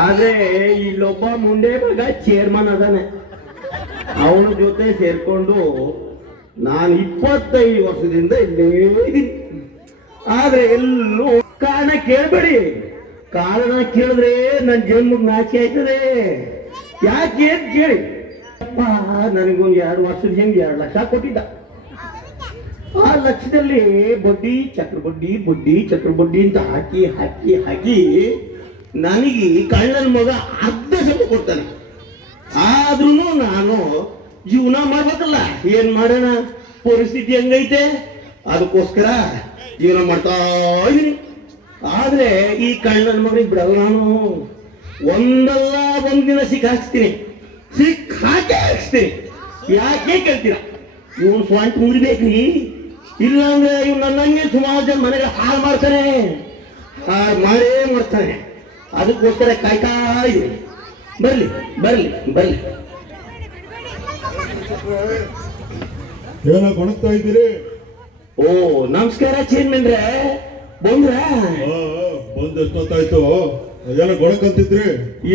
ಆದ್ರೆ ಇಲ್ಲೊಬ್ಬ ಮುಂಡೆ ಮಗ ಚೇರ್ಮನ್ ಅದಾನೆ. ಅವನ ಜೊತೆ ಸೇರ್ಕೊಂಡು ನಾನು 25 ವರ್ಷದಿಂದ ಇಲ್ಲೇ ಇದ್ದೀನಿ. ಆದ್ರೆ ಎಲ್ಲೂ ಕಾರಣ ಕೇಳಬೇಡಿ. ಕಾರಣ ಕೇಳಿದ್ರೆ ನನ್ನ ಜನ್ಮಕ್ಕೆ ನಾಚಿಕೆ ಆಯ್ತದೆ. ಯಾಕೆ ಅಂತ ಕೇಳಿ, ಅಪ್ಪ ನನಗೊಂದು 2 ವರ್ಷದ ಹಿಂದೆ 2 ಲಕ್ಷ ಕೊಟ್ಟಿದ್ದ. ಆ ಲಕ್ಷದಲ್ಲಿ ಬಡ್ಡಿ ಚಕ್ರಬಡ್ಡಿ ಬಡ್ಡಿ ಚಕ್ರಬಡ್ಡಿ ಅಂತ ಹಾಕಿ ಹಾಕಿ ಹಾಕಿ ನನಗೆ ಕಳ್ಳನ ಮಗ ಅರ್ಧ ಸ್ವಲ್ಪ ಕೊಡ್ತಾನೆ. ಆದ್ರೂ ನಾನು ಜೀವನ ಮಾಡ್ಬೇಕಲ್ಲ, ಏನ್ ಮಾಡೋಣ, ಪರಿಸ್ಥಿತಿ ಹೆಂಗೈತೆ, ಅದಕ್ಕೋಸ್ಕರ ಜೀವನ ಮಾಡ್ತಾ ಇದೀನಿ. ಆದ್ರೆ ಈ ಕಳ್ಳನ ಮಗನಿಗೆ ಬಿಡಲ್ಲ ನಾನು. ಒಂದಲ್ಲ ಒಂದಿನ ಸಿಕ್ಕಾಕ್ಸ್ತೀನಿ, ಹಾಕಿಸ್ತೀನಿ. ಯಾಕೆ ಕೇಳ್ತೀರಾ? ಇವನು ಸ್ವಂತ ಮುರಿಬೇಕ್ರಿ, ಇಲ್ಲಾಂದ್ರೆ ಇವ್ ನನ್ನಂಗೆ ಸುಮಾರು ಜನ ಮನೆಗೆ ಹಾಳು ಮಾಡ್ತಾನೆ, ಹಾಳು ಮಾಡೇ ಮಾಡ್ತಾನೆ. ಅದಕ್ಕೋಸ್ಕರ ಕಾಯ್ತಾ ಇದೀನಿ. ಬರ್ಲಿ ಬರ್ಲಿ ಬರ್ಲಿ. ಏನೋ ಗೊಣಗ್ತಾ ಇದ್ದೀರಿ? ಓ ನಮಸ್ಕಾರ ಚೇರ್ಮನ್ರೆ, ಬಂದ್ರ? ಬಂದು ಎಷ್ಟೊತ್ತಾಯ್ತು? ಏನೋ ಗೊಣಕಂತಿದ್ರಿ?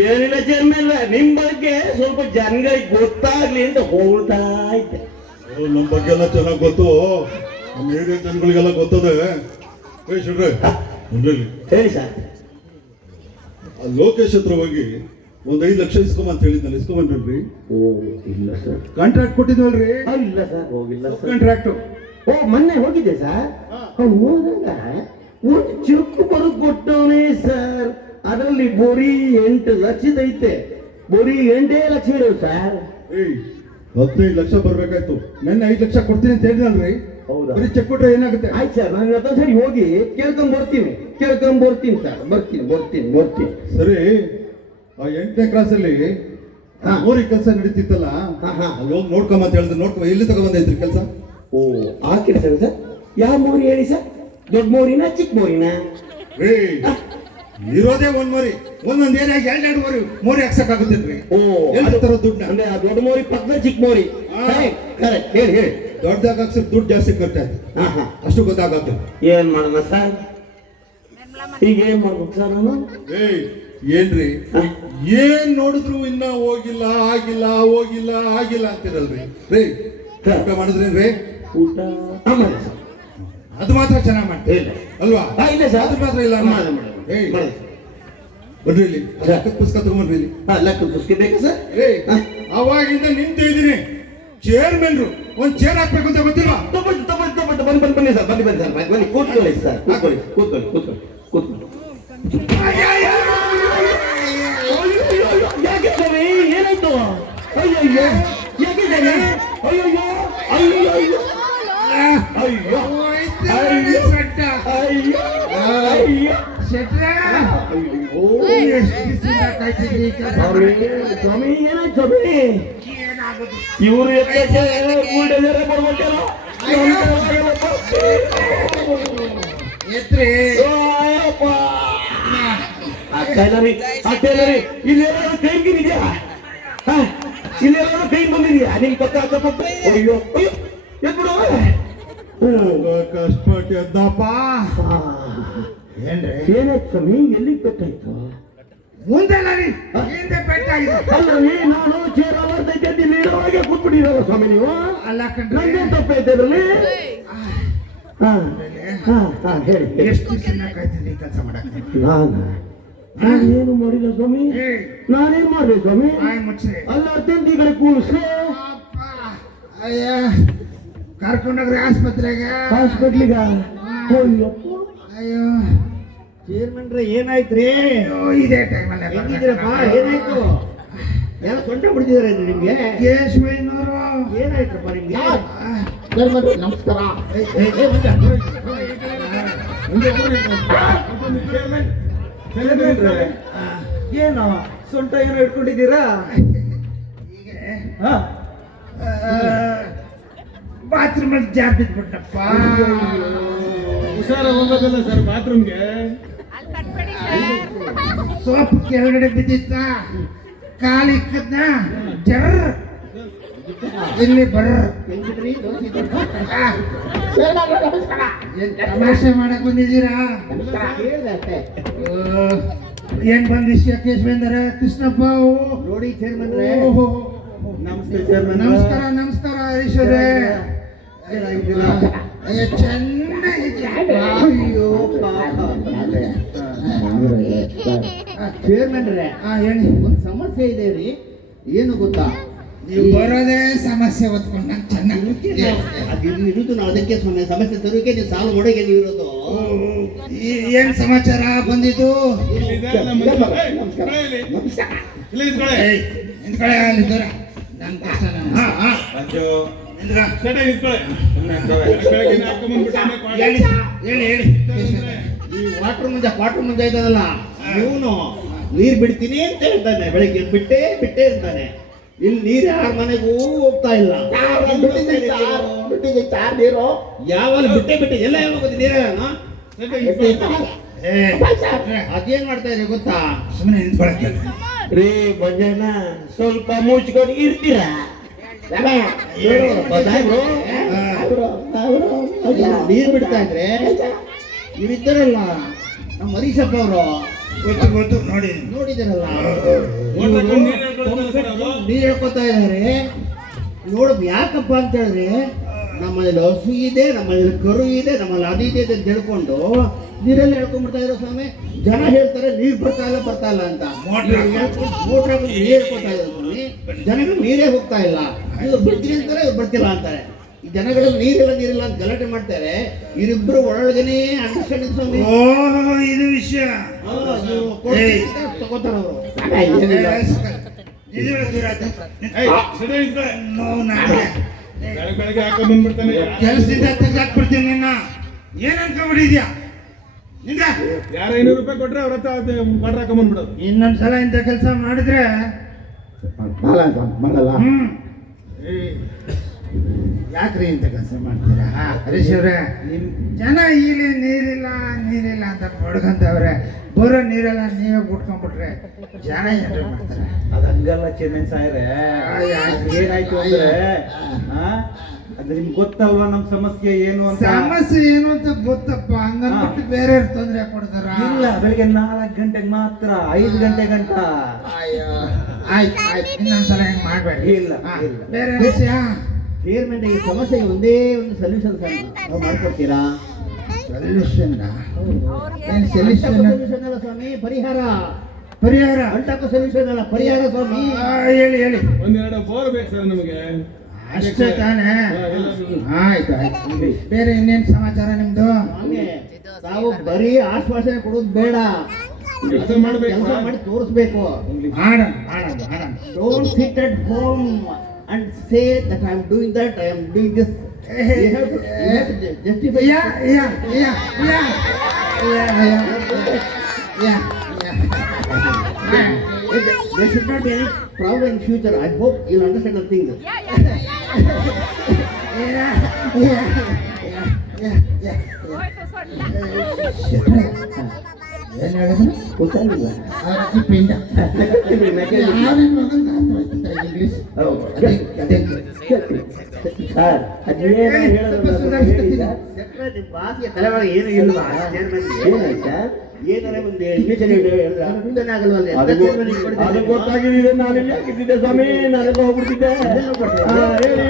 ಏನಿಲ್ಲ ಚೇರ್ಮನ್, ನಿಮ್ ಬಗ್ಗೆ ಸ್ವಲ್ಪ ಜನಗಳಿಗೆ ಗೊತ್ತಾಗ್ಲಿ ಅಂತ ಹೋಗ್ತಾ ಇದ್ದೆ. ನಮ್ಮ ಬಗ್ಗೆ ಎಲ್ಲ ಚೆನ್ನಾಗಿ ಗೊತ್ತು, ನಮ್ಮ ಏರಿಯಾ ಜನಗಳಿಗೆಲ್ಲ ಗೊತ್ತದೆ. ಶಿವ್ರೆ ಹೇಳಿ ಸರ್. ಲೋಕೇಶ್ ಹತ್ರ ಹೋಗಿ 5 ಲಕ್ಷ ಇಸ್ಕೊಂಬಂತ ಹೇಳಿದ್ನಲ್ಲ, ಇಸ್ಕೊಂಬಂದ್ರಿ? ಓ ಇಲ್ಲ ಸರ್. ಕಾಂಟ್ರಾಕ್ಟ್ ಕೊಟ್ಟಿದ್ವಲ್ರಿ? ಇಲ್ಲ ಸರ್, ಹೋಗಿಲ್ಲ ಸರ್. ಕಾಂಟ್ರಾಕ್ಟ್ ಓ ಮೊನ್ನೆ ಹೋಗಿದ್ದೆ ಸರ್. ಹೋದಾಗ ಒಂದು ಚೆಕ್ ಬರೆದು ಕೊಟ್ಟವನೇ ಸರ್. ಅದರಲ್ಲಿ ಬರೀ 8 ಲಕ್ಷದೈತೆ, ಬರೀ 8 ಲಕ್ಷ ಇಡೋದು ಸರ್. 15 ಲಕ್ಷ ಬರ್ಬೇಕಾಯ್ತು. ನೆನ್ನೆ 5 ಲಕ್ಷ ಕೊಡ್ತೀನಿ ಅಂತ ಹೇಳಿದ್ನಲ್ರಿ? ಹೌದಾ? ಬರೀ ಚೆಕ್ ಕೊಟ್ರೆ ಏನಾಗುತ್ತೆ? ಆಯ್ತು ಸರ್, ನಾನು ಅದೊಂದು ಸರಿ ಹೋಗಿ ಕೇಳ್ಕೊಂಡ್ ಬರ್ತೀನಿ ಸರ್. ಬರ್ತೀನಿ. ಸರಿ, ಆ 8ನೇ ಕ್ಲಾಸಲ್ಲಿ ಮೋರಿ ಕೆಲಸ ನಡೀತಿತ್ತಲ್ಲ, ಅಲ್ಲಿ ಹೋಗಿ ನೋಡ್ಕೊಂಬಂತ ಹೇಳಿದ್ರೆ ನೋಡ್ಕೊಂಬ. ಎಲ್ಲಿ ತಗೊಂಬಂದೈತ್ರಿ ಕೆಲಸ? ಓ ಆ ಕೆಲಸ ಸರ್. ಯಾವ ಮೋರಿ ಹೇಳಿ ಸರ್? ದೊಡ್ಡ ಮೋರಿನ ಚಿಕ್ಕ ಮೋರಿನ? ರೀ, ಇರೋದೇ 1 ಮೋರಿ, ಒಂದೊಂದು ಏರಿಯಾಗಿ 2 ಮೋರಿ ಹಾಕ್ಸಕ್ಕಾಗುತ್ತೇನ್ರಿ? ಓ ಎಲ್ಲಿ ತರೋ ದುಡ್ಡು? ಅಂದ್ರೆ ಆ ದೊಡ್ಡ ಮೋರಿ ಪಕ್ಕದ ಚಿಕ್ಕ ಮೋರಿ. ಕರೆಕ್ಟ್, ಹೇಳಿ. ದೊಡ್ಡದಾಗ ಹಾಕ್ಸಿದ್ರೆ ದುಡ್ಡು ಜಾಸ್ತಿ ಖರ್ಚಾಯ್ತು, ಅಷ್ಟು ಗೊತ್ತಾಗತ್ತೆ. ಏನ್ ಮಾಡೋಣ ಸರ್? ಈಗ ಏನ್ ಮಾಡ್ಬೇಕು ಸರ್ ನಾನು? ಏನ್ರಿ, ಏನ್ ನೋಡಿದ್ರು ಇನ್ನ ಆಗಿಲ್ಲ ಅಂತಿರಲ್ರಿ? ರೀ, ಊಟ ಮಾಡಿದ್ರೇನ್ರಿ? ಊಟ ಮಾಡಿ ಸರ್. ಅದು ಮಾತ್ರ ಚೆನ್ನಾಗಿ ಮಾಡ್ತೀವಿ ಅಲ್ವಾ? ಇಲ್ಲ ಸರ್, ಅದು ಮಾತ್ರ ಇಲ್ಲ. ಬರ್ರಿ ಇಲ್ಲಿ, ಲೆಕ್ಕದ ಪುಸ್ತಕ ತಗೊಂಡ್ರಿ ಇಲ್ಲಿ. ಲೆಕ್ಕದ ಪುಸ್ತಕ ಬೇಕಾ ಸರ್? ಅವಾಗಿಂದ ನಿಂತು ಇದೀನಿ. ಚೇರ್ಮನ್ರು ಒಂದ್ ಚೇರ್ ಹಾಕ್ಬೇಕು ಅಂತ ಗೊತ್ತಿಲ್ವಾ? ತಗೊಂಡು ಬನ್ನಿ ಬನ್ನಿ ಬನ್ನಿ ಸರ್ ಬನ್ನಿ ಬನ್ನಿ ಸರ್ ಬನ್ನಿ ಕೂತ್ಕೊಳ್ಳಿ ಸರ್ ಕೂತ್ಕೊಳ್ಳಿ ಕೂತ್ಕೊಳ್ಳಿ ಕೂತ್ಕೊಳ್ಳಿ ಕೂತ್ಕೊಳ್ಳಿ ಯಾಕೆ ಸ್ವಾಮಿ ಏನಾಯ್ತು ಅಯ್ಯಯ್ಯೋ ಯಾಕೆ ಸ್ವಾಮಿ ಅಯ್ಯಯ್ಯೋ ಅಯ್ಯಯ್ಯೋ ಅಯ್ಯೋ ಅಯ್ಯೋ ಅಯ್ಯೋ ಸ್ವಾಮಿ ಏನಾಯ್ತು ಸ್ವಾಮಿ ಇವರು ಇಲ್ಲೇನಾದ್ರು ಕೈ ಬಂದಿದ್ಯಾ ಇಲ್ಲೇನಾದ್ರು ಕೈ ಬಂದಿದ್ಯಾ ನಿಮ್ ಪಕ್ಕ ಅಕ್ಕಪಕ್ಕ ಅಯ್ಯೋ ಅಯ್ಯೋ ಎದ್ಬಿಡು ಕಷ್ಟಪಟ್ಟಿದ್ದಪ್ಪ ಏನಾಯ್ತು ಸ್ವಾಮಿ ಎಲ್ಲಿಗೆ ಪೆಟ್ಟಾಯ್ತು ಮುಂದೆ ಹಿಂದೆ ಪೆಟ್ಟಾಗಿದೆ ಅಲ್ಲರಿ ನಾನು ಚೇರ್ ಅವರ್ತೈತೆ ಇಲ್ಲಿ ಇರೋವಾಗೆ ಕೂತ್ಬಿಟ್ಟಿರಲ್ಲ ಸ್ವಾಮಿ ನೀವು ಅಲ್ಲ ಕಂಡ್ರೆ ನಂದೇನ್ ತಪ್ಪೈತೆ ಅದ್ರಲ್ಲಿ ಹೇಳಿ ಎಷ್ಟು ದಿನ ಕಾಯ್ತಿದ್ದೆ ಕೆಲಸ ಮಾಡಕ್ಕೆ ನಾನೇನು ಮಾಡಿಲ್ಲ ಸ್ವಾಮಿ ನಾನೇನ್ ಮಾಡ್ದೆ ಸ್ವಾಮಿ ಮುಚ್ಚೆ ಅಲ್ಲ ಅತ್ಯಂತ ಈ ಕಡೆ ಕೂರಿಸ್ರೆ ಅಯ್ಯ ಕರ್ಕೊಂಡೋಗ್ರಿ ಆಸ್ಪತ್ರೆಗೆ ಹಾಸ್ಪಿಟ್ಲಿಗ ಅಯ್ಯೋ ಚೇರ್ಮನ್ರೆ ಏನಾಯ್ತ್ರಿ ಇದೇ ಟೈಮಲ್ಲಿ ಹೆಂಗಿದ್ದೀರಪ್ಪ ಏನಾಯ್ತು ಯಾರು ಸೊಂಟ ಬಿಡ್ತಿದಾರೆ ನಿಮ್ಗೆ ಕೇಶವಯ್ಯನವರು ಏನಾಯ್ತಪ್ಪ ನಿಮ್ಗೆ ನಮಸ್ಕಾರ ಏನು ಸೊಂಟ ಏನೋ ಇಟ್ಕೊಂಡಿದ್ದೀರಾ ಬಾತ್ರೂಮ್ ಅಲ್ಲಿ ಜಾರ್ ಬಿದ್ಬಿಟ್ಟಪ್ಪ ಹುಷಾರ ಹೋಗೋದಲ್ಲ ಸರ್ ಬಾತ್ರೂಮ್ಗೆ. ಸೋಪ್ ಕೆಳಗಡೆ ಬಿದ್ದಿತ್ತ ಕಾಲಿಕ್ಕದ್ನ ಜರ್ ಇಲ್ಲಿ ಬರ ತಮಾಷೆ ಮಾಡಕ್ ಬಂದಿದ್ದೀರಾ ಏನ್ ಬಂದ ವಿಷಯ ಕೇಶವೇಂದ್ರ ಕೃಷ್ಣಪ್ಪ ನೋಡಿ ಚೇರ್ಮನ್ರೆ ನಮಸ್ತೆ ನಮಸ್ಕಾರ ನಮಸ್ಕಾರ ಹರೀಶ್ವರೇ ಅಯ್ಯೋ ಚೇರ್ಮನ್ರೆ ಹೇಳಿ ಒಂದು ಸಮಸ್ಯೆ ಇದೆ ರೀ ಏನು ಗೊತ್ತಾ ನೀವು ಬರೋದೇ ಸಮಸ್ಯೆ ಹೊತ್ಕೊಂಡು ನಂಗೆ ಚೆನ್ನಾಗಿ ಇರುದು ನಾವು ಅದಕ್ಕೆ ಸಮಸ್ಯೆ ತರೋಕೆ ನೀವು ಸಾಲು ಮಾಡೋಕೆ ನೀವು ಇರೋದು ಏನ್ ಸಮಾಚಾರ ಬಂದಿದ್ದು ನಿಂತ್ಕೊಳ್ಳೆ ಅಲ್ಲಿ ದೂರ ನನ್ನ ಕಷ್ಟ ಹೇಳಿ ಹೇಳಿ ಹೇಳಿ ಈ ವಾಟರ್ ಮುಂದೆ ಇದ್ದಾನಲ್ಲ ಇವನು ನೀರ್ ಬಿಡ್ತೀನಿ ಅಂತ ಹೇಳ್ತಾನೆ ಬೆಳಿಗ್ಗೆ ಬಿಟ್ಟೆ ಅಂತಾನೆ ಇಲ್ಲಿ ನೀರ್ ಯಾರ ಮನೆಗೂ ಹೋಗ್ತಾ ಇಲ್ಲ ಯಾವಾಗ ಬಿಟ್ಟೆ ಎಲ್ಲ ಯಾವಾಗ ನೀರ ಅದೇನ್ ಮಾಡ್ತಾ ಇದ್ರೆ ಗೊತ್ತಾ ಸುಮ್ಮನೆ ನಿಂತ್ಕೊಳಕ್ಕೆ ರೀ ಮಂಜಣ್ಣ ಸ್ವಲ್ಪ ಮುಚ್ಕೊಂಡು ಇರ್ತೀರಾ ನೀರ್ ಬಿಡ್ತಾ ಇದ್ರೆ ಇವಿದ್ದಾರಲ್ಲ ನಮ್ಮ ಹರೀಶಪ್ಪ ಅವರು ಗೊತ್ತು ನೋಡಿ ನೋಡಿದಾರಲ್ಲ ನೀರ್ ಹೇಳ್ಕೊತಾ ಇದಾರೆ ನೋಡ ಯಾಕಪ್ಪ ಅಂತ ಹೇಳಿದ್ರೆ ನಮ್ಮಲ್ಲಿ ಹಸು ಇದೆ ನಮ್ಮಲ್ಲಿ ಕರು ಇದೆ ನಮ್ಮಲ್ಲಿ ಅದು ಇದೆ ಅಂತ ಹೇಳ್ಕೊಂಡು ನೀರೆಲ್ಲ ಹೇಳ್ಕೊಂಡ್ಬಿಡ್ತಾ ಇರೋ ಸ್ವಾಮಿ ಜನ ಹೇಳ್ತಾರೆ ನೀರ್ ಬರ್ತಾ ಇಲ್ಲ ಅಂತ ಮೋಟ್ರ್ ನೀರ್ ಹೇಳ್ಕೊತಾ ಇದ್ದಾರೆ ಸ್ವಾಮಿ ಜನಗಳು ನೀರೇ ಹೋಗ್ತಾ ಇಲ್ಲ ಇವ್ರು ಬಿಡ್ತೀನಿ ಅಂತಾರೆ ಇವ್ರು ಬರ್ತಿಲ್ಲ ಅಂತಾರೆ ಈ ಜನಗಳು ನೀರಿಲ್ಲ ಅಂತ ಗಲಾಟೆ ಮಾಡ್ತಾರೆ ಇವರಿಬ್ರು ಒಳಗನೆ ಅಂಡರ್ಸ್ಟ್ಯಾಂಡಿಂಗ್ ಸ್ವಾಮಿ ಓ ಇದು ವಿಷಯ ತಗೋತಾರ ಅವರು ಬೆಳಗ್ಗೆ ಹಾಕೊಂಡ್ ಬಂದ್ಬಿಡ್ತಾನೆ. ಕೆಲಸದಿಂದ ತೆಗೆದಾಕ್ಬಿಡ್ತೀನಿ ನಿನ್ನ ಏನ್ ಅನ್ಕೊಂಡ್ಬಿಟ್ಟಿದ್ಯಾ ನಿಂದ ಯಾರು 500 ರೂಪಾಯಿ ಕೊಟ್ರೆ ಅವ್ರ ಹತ್ರ ಕ್ವಾರ್ಟರ್ ಹಾಕೊಂಡ್ ಬಂದ್ಬಿಡೋದು. ಇನ್ನೊಂದ್ಸಲ ಇಂಥ ಕೆಲಸ ಮಾಡಿದ್ರೆ ಮಾಡಲ್ಲ ಯಾಕ್ರಿ ಇಂಥ ಕೆಲಸ ಮಾಡ್ತೀರಾ ಹರೀಶ್ವರೇ ನಿಮ್ ಜನ ಇಲ್ಲಿ ನೀರಿಲ್ಲ ಅಂತ ಬಡ್ಕಂತವ್ರೆ ಬರೋ ನೀರೆಲ್ಲ ನೀವೇ ಬಿಟ್ಕೊಂಡ್ಬಿಟ್ರೆ ಜನ ಏನ್ರಿ ಮಾಡ್ತಾರೆ ಅದಂಗಲ್ಲ ಚೇರ್ಮನ್ ಸಾಯ್ರೆ ಏನಾಯ್ತು ಅಂದ್ರೆ ಅದು ನಿಮ್ಗೆ ಗೊತ್ತಲ್ವಾ ನಮ್ ಸಮಸ್ಯೆ ಏನು ಅಂತ ಸಮಸ್ಯೆ ಏನು ಅಂತ ಗೊತ್ತಪ್ಪ ಹಂಗನ್ಬಿಟ್ಟು ಬೇರೆ ತೊಂದರೆ ಕೊಡ್ತಾರ ಇಲ್ಲ ಬೆಳಿಗ್ಗೆ 4 ಗಂಟೆಗೆ ಮಾತ್ರ 5 ಗಂಟೆ ಗಂಟ ಆಯ್ತು ಇನ್ನೊಂದ್ಸಲ ಹೆಂಗ್ ಮಾಡ್ಬೇಡಿ ಇಲ್ಲ ಬೇರೆ ವಿಷಯ ಚೇರ್ಮನ್ ಈ ಸಮಸ್ಯೆಗೆ ಒಂದೇ ಒಂದು ಸೊಲ್ಯೂಷನ್ ಮಾಡ್ಕೊಡ್ತೀರಾ ಸೊಲ್ಯೂಷನ್ ಏನ್ ಸೊಲ್ಯೂಷನ್ ಸೊಲ್ಯೂಷನ್ ಅಲ್ಲ ಸ್ವಾಮಿ ಪರಿಹಾರ ಪರಿಹಾರ ಅಂಟಕ್ಕೂ ಸೊಲ್ಯೂಷನ್ ಅಲ್ಲ ಪರಿಹಾರ ಸ್ವಾಮಿ ಹೇಳಿ ಒಂದೆರಡು ಬೋರ್ ಬೇಕು ಸರ್ ನಮಗೆ. ಅಷ್ಟೇ ತಾನೇ ಆಯ್ತು ಆಯ್ತು ಬೇರೆ ಇನ್ನೇನು ಸಮಾಚಾರ ನಿಮ್ದು ಸ್ವಾಮಿ, ತಾವು ಬರೀ ಆಶ್ವಾಸನೆ ಕೊಡೋದು ಬೇಡ, ಕೆಲಸ ಮಾಡ್ಬೇಕು. ಕೆಲಸ ಮಾಡಿ ತೋರಿಸ್ಬೇಕು. ಮಾಡೋಣ ಮಾಡೋಣ ಮಾಡೋಣ Don't sit at home and say that I am doing that, I am doing this. You have to justify. Yeah. There should not be any problem in future. I hope you'll understand the thing. ಏನ್ ಹೇಳಿದ್ರು ಗೊತ್ತಾಗಿಲ್ಲ. ಆರೋಗ್ಯ ಪಿಂಡ ಇಂಗ್ಲಿಷ್ ಸರ್ ಅದೇನು ಹೇಳೋದು ಭಾಷೆಯ ತಲೆಯೊಳಗೆ ಏನು ಇಲ್ವಾ? ಏನಾರ ಒಂದು ಇಂಗ್ಲೀಷಲ್ಲಿ ಹೇಳಿದ್ರೆ ಅರ್ಥನೇ ಆಗಲ್ವಲ್ಲ. ಅದು ಗೊತ್ತಾಗಿದೆ. ನಾನು ಇಲ್ಲಿ ಹಾಕಿದ್ದೆ ಸ್ವಾಮಿ, ನನಗೆ ಹೋಗ್ಬಿಡ್ತಿದ್ದೆ. ಹೇಳಿ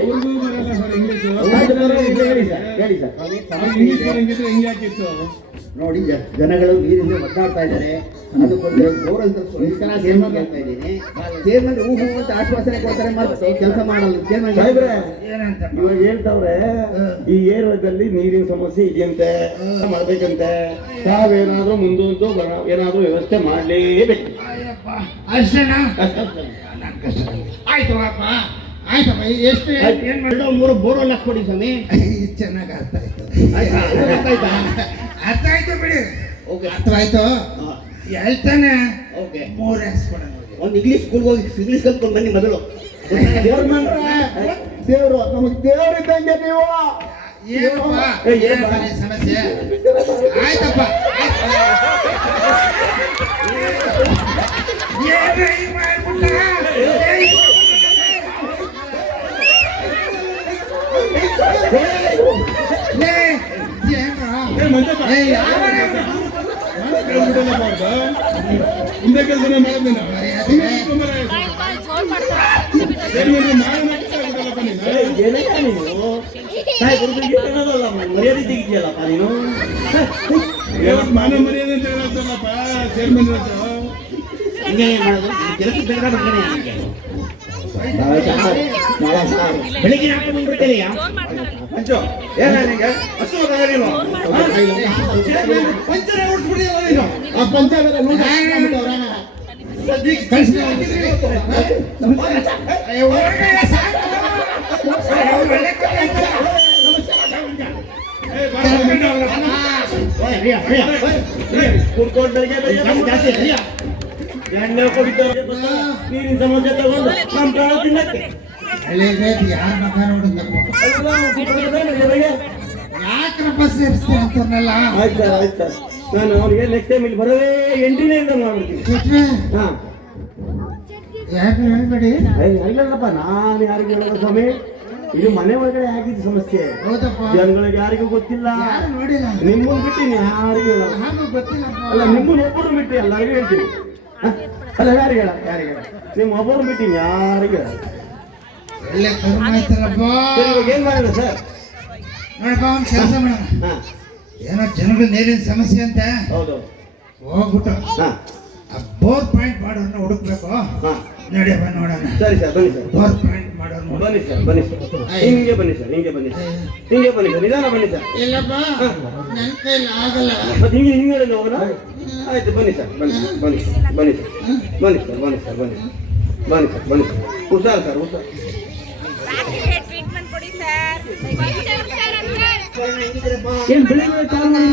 ಅವ್ರಿಗೂ ಬರಲ್ಲ ಸರ್ ಇಂಗ್ಲೀಷು. ಹೇಳಿ ಸರ್, ಹೇಳಿ ಸರ್. ಇಂಗ್ಲೀಷ್ ಬರಂಗಿದ್ರೆ ಹಿಂಗೆ ಹಾಕಿತ್ತು. ನೋಡಿ, ಜನಗಳು ನೀರಿಂದ ಒದ್ದಾಡ್ತಾ ಇದ್ದಾರೆ. ಅದಕ್ಕೊಂದು ಗೌರವ ಚೇರ್ಮನ್ ಹೇಳ್ತಾ ಇದ್ದೀನಿ. ಚೇರ್ಮನ್ ಹೂ ಅಂತ ಆಶ್ವಾಸನೆ ಕೊಡ್ತಾರೆ, ಮತ್ತೆ ಕೆಲಸ ಮಾಡಲ್ಲ. ಚೇರ್ಮನ್ ಸಾಹೇಬ್ರೆ, ಏನಂತ ಇವಾಗ ಹೇಳ್ತಾವ್ರೆ ಈ ಏರಿಯಾದಲ್ಲಿ ನೀರಿನ ಸಮಸ್ಯೆ ಇದೆಯಂತೆ, ಮಾಡ್ಬೇಕಂತೆ. ತಾವೇನಾದ್ರೂ ಮುಂದೊಂದು ಏನಾದ್ರೂ ವ್ಯವಸ್ಥೆ ಮಾಡ್ಲೇಬೇಕು. ಅಷ್ಟೇನಾ ನನ್ನ ಕಷ್ಟ ಆಯ್ತು ಅಪ್ಪ ಆಯ್ತಪ್ಪ ಎಷ್ಟು ಏನ್ ಮಾಡಿ 2-3 ಬೋರ್ವೆಲ್ ಹಾಕ್ಕೊಡಿ ಸ್ವಾಮಿ. ಚೆನ್ನಾಗಿ ಅರ್ಥ ಆಯ್ತು ಆಯ್ತಾ? ಅರ್ಥ ಆಯ್ತು ಬಿಡಿ ಓಕೆ, ಅರ್ಥ ಆಯ್ತು ಹೇಳ್ತಾನೆ ಓಕೆ. 3 ಹಾಕ್ಸ್ಕೊಡೋಣ ಒಂದು ಇಂಗ್ಲೀಷ್ ಸ್ಕೂಲ್ಗೆ ಹೋಗಿ ಇಂಗ್ಲೀಷ್ ಕಲ್ತ್ಕೊಂಡು ಬನ್ನಿ ಮೊದಲು. ದೇವ್ರು ನಮಗ್ ದೇವ್ರಿದ್ದಂಗೆ ನೀವು. ಏನಪ್ಪ ಏನಪ್ಪ ನಿನ್ ಸಮಸ್ಯೆ ಆಯ್ತಪ್ಪ ಏನು ಹಿಂಗ್ ಮಾಡ್ಬಿಟ್ಟ? ಲೇ, ಏನೋ? ಏ, ಯಾವನ ಇವ್ನು? ಹಿಂದೆ ಕೆಲಸನೇ ಮಾಡೋದಿಲ್ಲ. ಏನಯ್ಯ ನೀನು ಸಾಹೇಬ್ರಿಗೆ ಅನ್ನೋದಲ್ಲ, ಮರ್ಯಾದೆ ತೆಗಿದ್ಯಲ್ಲಪ್ಪ ನೀನು. ಮಾನ ಮರ್ಯಾದೆ ಅಂತ ಹೇಳತ್ತಲ್ಲಪ್ಪ ಚೇರ್ಮನ್ ಇರೋದು. ಹಿಂಗೆ ಮಾಡೋದು ಕೆಲಸ ಬೇಡ ಬಿಡ್ತಾನೆ. ಬೆಳಿಗ್ಗೆ ಹಾಕೊಂಡ್ಬಿಡ್ತೇನೆ. ಮಂಚು ಏನಿಗೆ ಅಷ್ಟು ನೀನು ಪಂಚರೇ ಓಡಿಸ್ಬಿಡಿಯಲ್ಲ ನೀನು. ಆ ಪಂಚಾಯತ್ ಸದ್ಯಕ್ಕೆ ಕಳ್ಸಿ ಹಾಕಿದ್ರಿ. ಅಯ್ಯೋ, ಹೊರಗಡೆ ಸಾಕು. ಅಯ್ಯೋ, ಒಳ್ಳೆ ಕಥೆ ಆಯ್ತು. ಕುಡ್ಕೊಂಡು ಬೆಳಿಗ್ಗೆ ಎಣ್ಣೆ ಕುಡಿತಾರೆ, ನೀರಿನ ಸಮಸ್ಯೆ ತಗೊಂಡು ನಮ್ಮ ಪ್ರಾಣ ತಿನ್ನಕ್ಕೆ. ಹಳ್ಳಿಗೆ ಯಾರ ಮಗ ನೋಡಿದ್ದಪ್ಪ ಯಾಕ್ರಪ್ಪ ಸೇರಿಸ್ತೀವಿ ಅಂತಾರಲ್ಲ ಆಯ್ತು ಸರ್, ಆಯ್ತು ಸರ್. ನಾನು ಅವ್ರಿಗೆ ನೆಕ್ಸ್ಟ್ ಟೈಮ್ ಇಲ್ಲಿ ಬರೋದೇ ಎಂಟಿನೇ ಇಲ್ಲ ಮಾಡ್ಬಿಡ್ತೀನಿ. ಕೊಟ್ರೆ ಹಾ ಯಾರು ಹೇಳ್ಬೇಡಿ. ಅಲ್ಲಪ್ಪ, ನಾನು ಯಾರಿಗೆ ಹೇಳೋದು ಸ್ವಾಮಿ, ಇದು ಮನೆ ಒಳಗಡೆ ಆಗಿದ್ದು ಸಮಸ್ಯೆ. ಹೌದಪ್ಪ, ಜನಗಳಿಗೆ ಯಾರಿಗೂ ಗೊತ್ತಿಲ್ಲ. ಯಾರು ನೋಡಿಲ್ಲ, ನಿಮ್ಮನ್ನು ಬಿಟ್ಟು ಯಾರಿಗೂ ಹೇಳಲ್ಲ. ಯಾರು ಗೊತ್ತಿಲ್ಲಪ್ಪ. ಅಲ್ಲ, ನಿಮ್ಮನ್ನು ಒಬ್ಬರು ಬಿಟ್ಟು ಎಲ್ಲರಿಗೂ ಹೇಳ್ತೀನಿ. ಅಲ್ಲ, ಯಾರಿಗೆ ಹೇಳ ನಿಮ್ಮ ಒಬ್ಬರು ಬಿಟ್ಟು ಯಾರಿಗೂ ಹೇಳ. ಒಳ್ಳೆ ಕರ್ಮ ಆಯ್ತಲ್ಲಪ್ಪ. ಸರಿ, ಇವಾಗ ಏನ್ ಮಾಡೋಣ ಸರ್? ನೋಡಪ್ಪ, ಒಂದು ಕೆಲಸ ಮಾಡೋಣ. ಹಾ ಏನೋ ಜನಗಳು ನೀರಿನ ಸಮಸ್ಯೆ ಅಂತ ಹೌದು. ಹೋಗ್ಬಿಟ್ಟು ಹಾ ಆ ಬೋರ್ ಪಾಯಿಂಟ್ ಮಾಡೋಣ ಹುಡುಕ್ಬೇಕು. ಹಾ ನಡೆಯಪ್ಪ ನೋಡೋಣ. ಸರಿ ಸರ್, ಬನ್ನಿ ಸರ್. ಬೋರ್ ಪಾಯಿಂಟ್ ಮಾಡೋಣ. ಬನ್ನಿ ಸರ್, ಬನ್ನಿ ಸರ್. ಹಿಂಗೆ ಬನ್ನಿ ಸರ್, ಹಿಂಗೆ ಬನ್ನಿ ಸರ್, ಹಿಂಗೆ ಬನ್ನಿ ಸರ್, ನಿಧಾನ ಬನ್ನಿ ಸರ್. ಇಲ್ಲಪ್ಪ, ನನ್ನ ಕೈಲಿ ಆಗಲ್ಲ. ಮತ್ತೆ ಹಿಂಗೆ ಹಿಂಗೆ ಹೋಗೋಣ. ಆಯ್ತು, ಬನ್ನಿ ಸರ್, ಬನ್ನಿ ಬನ್ನಿ ಬನ್ನಿ ಸರ್, ಬನ್ನಿ ಸರ್, ಬನ್ನಿ ಸರ್, ಬನ್ನಿ ಬನ್ನಿ ಸರ್, ಬನ್ನಿ ಸರ್. ಹುಷಾರು ಸರ್, ಹುಷಾರು. ಟ್ರೀಟ್ಮೆಂಟ್ ಕೊಡಿ ಸರ್. ಏನ್ ಬೆಳಿಗ್ಗೆ ಕಾಲ್ ಮಾಡಿ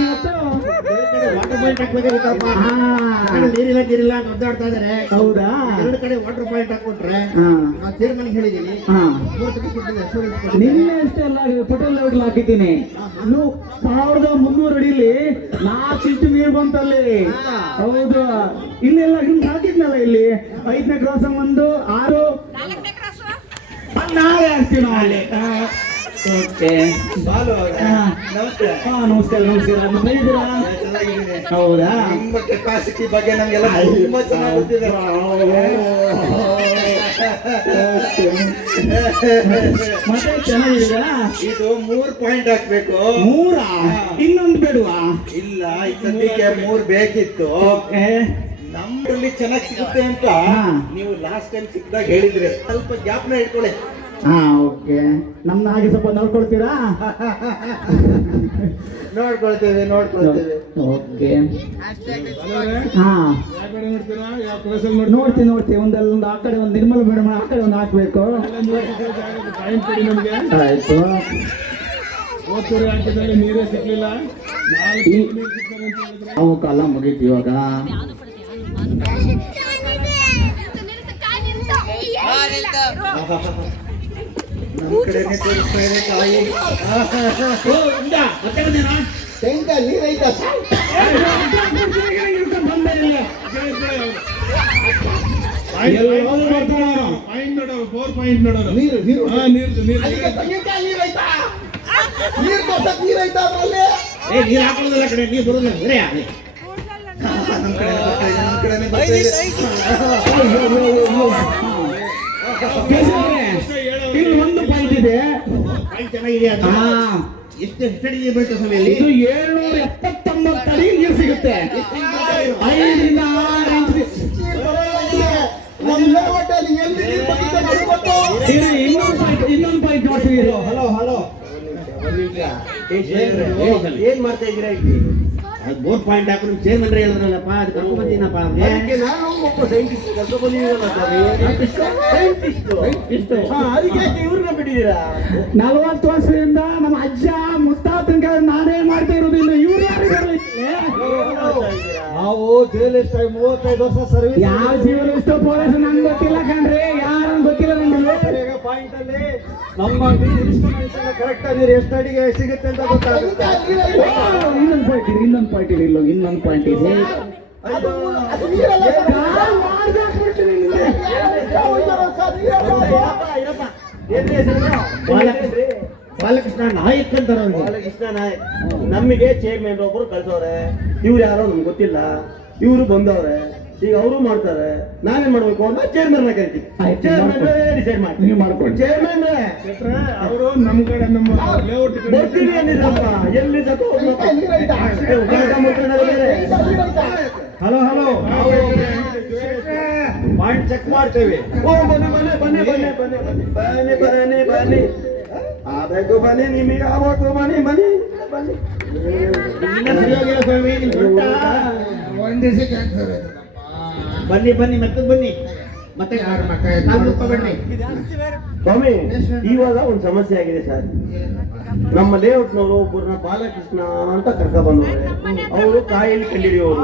ವಾಟರ್ ಪಾಯಿಂಟ್ ಹಾಕ್ಬೇಕಾಗಿತ್ತಪ್ಪ. ನೀರಿಲ್ಲ ಅಂತ ಒದ್ದಾಡ್ತಾ ಇದಾರೆ. ಹೌದಾ? 2 ಕಡೆ ವಾಟರ್ ಪಾಯಿಂಟ್ ಹಾಕೊಟ್ರೆ ನಾನು ಚೇರ್ಮನ್ ಹೇಳಿದ್ದೀನಿ. ನಿನ್ನೆ ಅಷ್ಟೇ ಅಲ್ಲ, ಪಟೇಲ್ ಲೆವೆಲ್ ಹಾಕಿದ್ದೀನಿ. 1300 ಅಡಿಲಿ 4 ಇಂಚು ನೀರು ಬಂತಲ್ಲಿ. ಹೌದು, ಇಲ್ಲೆಲ್ಲ ಹಿಂಗ್ ಹಾಕಿದ್ನಲ್ಲ, ಇಲ್ಲಿ 5ನೇ ಕ್ರಾಸ್ ಒಂದು 6 ನಾಳೆ ಹಾಕ್ತೀವಿ ನಾವು ಅಲ್ಲಿ. ಓಕೆ, ನಮಸ್ತೆ. ನಮಸ್ಕಾರ ನಮಸ್ಕಾರ. ಬಂದಿದ್ದೀರಾ? ಹೌದಾ? ನಿಮ್ಮ ಕೆಪಾಸಿಟಿ ಬಗ್ಗೆ ನಮಗೆಲ್ಲ ತುಂಬಾ ಚೆನ್ನಾಗಿ ಗೊತ್ತಿದೆ. ಮತ್ತೆ ಚೆನ್ನಾಗಿದ್ದೀರಾ? ಇದು 3 ಪಾಯಿಂಟ್ ಹಾಕ್ಬೇಕು. 3 ಇನ್ನೊಂದು ಬೇಡವಾ? ಇಲ್ಲ, ಈ ಸದ್ಯಕ್ಕೆ 3 ಬೇಕಿತ್ತು. ಓಕೆ, ನಮ್ಮಲ್ಲಿ ಚೆನ್ನಾಗಿ ಸಿಗುತ್ತೆ ಅಂತ ಹಾ. ನೀವು ಲಾಸ್ಟ್ ಟೈಮ್ ಸಿಕ್ಕಿದಾಗ ಹೇಳಿದ್ರೆ ಸ್ವಲ್ಪ ಗ್ಯಾಪ್ನ ಇಟ್ಕೊಳ್ಳಿ. ಹಾ ಓಕೆ ನಮ್ನ ಹಾಗೆ ಸ್ವಲ್ಪ ನೋಡ್ಕೊಳ್ತೀರಾ? ನೋಡ್ಕೊಳ್ತೇವೆ ಓಕೆ ಅಲ್ಲವ್ರೆ? ಹಾ ಯಾವ ಕಡೆ ನೋಡ್ತೀರಾ? ಯಾವ ಕ್ಲಾಸಲ್ಲಿ ನೋಡ್ತೀರಾ? ನೋಡ್ತೀವಿ ಒಂದೊಂದು ಆ ಕಡೆ ಒಂದು ನಿರ್ಮಲ ಮೇಡಮ್ ಆ ಕಡೆ ಒಂದು ಹಾಕ್ಬೇಕು. ಟೈಮ್ ಕೊಡಿ ನಮಗೆ. ಆಯ್ತು. ಹೋಗ್ತೂರಿ ಹಾಕಿದಲ್ಲಿ ನೀರೇ ಸಿಗ್ಲಿಲ್ಲ. 4 ನೀರು ಸಿಗ್ತದೆ ಅಂತ ಹೇಳಿದ್ರೆ ಅವು ಕಾಲ ಮುಗೀತು ಇವಾಗ. ನಮ್ಮ ಕಡೆನೇ ತೋರಿಸ್ತಾ ಇದೆ ಕಾಯಿ. ತೆಂಗ ನೀರೈತಾ ಪಾಯಿಂಟ್ ನೋಡೋರು 4 ಪಾಯಿಂಟ್ ನೋಡೋರು. ನೀರು ನೀರು ಹಾ, ನೀರು ಅಲ್ಲಿಗೆ ತೆಂಗಿನಕಾಯಿ ನೀರೈತಾ ನೀರು ತೋರ್ಸಕ್ ನೀರೈತಾ ಅದ್ರಲ್ಲಿ ನೀರು ಹಾಕೊಳ್ಳೋದಲ್ಲ ಕಡೆ ನೀರು ಬರೋದಿಲ್ಲ ಬೇರೆ ನಮ್ಮ ಕಡೆನೇ ಬರ್ತಾ ಇದೆ. ಇಲ್ಲಿ ಒಂದು ಪಾಯಿಂಟ್ ಇದೆ. ಪಾಯಿಂಟ್ ಚೆನ್ನಾಗಿದೆ ಅದು. ಹಾ ಎಷ್ಟು ಅಡಿ ನೀರು ಬೀಳ್ತದೆ ಸಮಯಲ್ಲಿ? ಇದು 779 ಅಡಿ ನೀರು ಸಿಗುತ್ತೆ. 5 ರಿಂದ 6 ಇಂಚ್ ನಮ್ಮ ಲೇಔಟಲ್ಲಿ ಎಲ್ಲಿ ನೀರು ಬರುತ್ತೆ ನೋಡಿ ಗೊತ್ತು. ಇನ್ನೊಂದು ಪಾಯಿಂಟ್ ನೋಡ್ತೀವಿ. ಹಲೋ ಏನ್ ಮಾಡ್ತಾ ಇದ್ದೀರಾ ಇಲ್ಲಿ? ಅದು 4 ಪಾಯಿಂಟ್ ಹಾಕೊಂಡು ಚೇರ್ಮನ್ ಹೇಳಿದ್ರಲ್ಲಪ್ಪ, ಅದು ಕರ್ಕೊಂಡು ಬಂದಿನಪ್ಪ ಅವ್ರಿಗೆ. ಅದಕ್ಕೆ ನಾನು ಒಬ್ಬ ಸೈಂಟಿಸ್ಟ್ ಕರ್ಕೊಂಡು ಬಂದಿದ್ದೀರಲ್ಲ ಸೈಂಟಿಸ್ಟ್. ಅದಕ್ಕೆ ಇವ್ರನ್ನ ಬಿಟ್ಟಿದ್ದೀರಾ? 40 ವರ್ಷದಿಂದ ನಮ್ಮ ಅಜ್ಜ ಮುತ್ತಾತನ ನಾನೇ ಮಾಡ್ತಾ ಇರೋದು. ಇನ್ನು ಇವ್ರು ಯಾರು ನಾವು ಜೈಲ್ ಎಷ್ಟು 35 ವರ್ಷ ಸರ್ವಿಸ್. ಯಾವ ಜೀವನ ಇಷ್ಟೋ ಪೊಲೀಸ್ ನಂಗೆ ಗೊತ್ತಿಲ್ಲ ಕಣ್ರಿ, ಯಾರು ಗೊತ್ತಿಲ್ಲ ನನ್ಗೆ. ಪಾಯಿಂಟ್ ಅಲ್ಲಿ ನಮ್ಮ ಇನ್ಸ್ಟ್ರೂಮೆಂಟ್ಸ್ ಎಲ್ಲ ಕರೆಕ್ಟ್ ಆಗಿ ಎಷ್ಟು ಅಡಿಗೆ ಸಿಗುತ್ತೆ ಅಂತ ಗೊತ್ತಾಗುತ್ತೆ. ಇನ್ನೊಂದು ಪಾಯಿಂಟ್ ಇದೆ ಇನ್ನೊಂದು ಪಾಯಿಂಟ್ ಇದೆ. ಅದು ನೀರಲ್ಲ ಬಾಲಕೃಷ್ಣ ನಾಯಕ್ ಅಂತಾರ ಅವ್ರಿಗೆ. ಕೃಷ್ಣ ನಾಯಕ್ ನಮಗೆ ಚೇರ್ಮನ್ ಒಬ್ರು ಕಳ್ಸವ್ರೆ. ಇವ್ರು ಯಾರೋ ನಮ್ಗೆ ಗೊತ್ತಿಲ್ಲ. ಇವರು ಬಂದವ್ರೆ, ಈಗ ಅವರು ಮಾಡ್ತಾರೆ. ನಾನೇನ್ ಮಾಡ್ಬೇಕು ಅಂತ ಚೇರ್ಮನ್ ಕರಿತೀವಿ. ಆಯ್ತು, ಚೇರ್ಮನ್ ಡಿಸೈಡ್ ಮಾಡಿ. ನೀವು ಮಾಡ್ಕೊಳ್ಳಿ. ಚೇರ್ಮನ್ ಅವರು ನಮ್ಮ ಕಡೆ ನಮ್ಮ ಲೇಔಟ್ ಬರ್ತೀವಿ ಅಂದಿದ್ರಪ್ಪ. ಎಲ್ಲಿ ಸತ್ತು ಹಲೋ ಪಾಯಿಂಟ್ ಚೆಕ್ ಮಾಡ್ತೇವೆ. ಓ ಬನ್ನಿ ಆಬೇಕು ಬನ್ನಿ, ನಿಮಗೆ ಆವತ್ತು ಬನ್ನಿ. ಒಂದ್ ದಿವಸ ಕ್ಯಾನ್ಸರ್ ಬನ್ನಿ ಮತ್ತೆ ಬನ್ನಿ ಮತ್ತೆ ಬನ್ನಿ. ಸ್ವಾಮಿ, ಇವಾಗ ಒಂದು ಸಮಸ್ಯೆ ಆಗಿದೆ ಸರ್. ನಮ್ಮ ಲೇಔಟ್ನವರು ಒಬ್ಬರನ್ನ ಬಾಲಕೃಷ್ಣ ಅಂತ ಕರ್ಕ ಬಂದವ್ರೆ. ಅವರು ಕಾಯಿಲೆ ಕಂಡಿಡಿಯೋರು.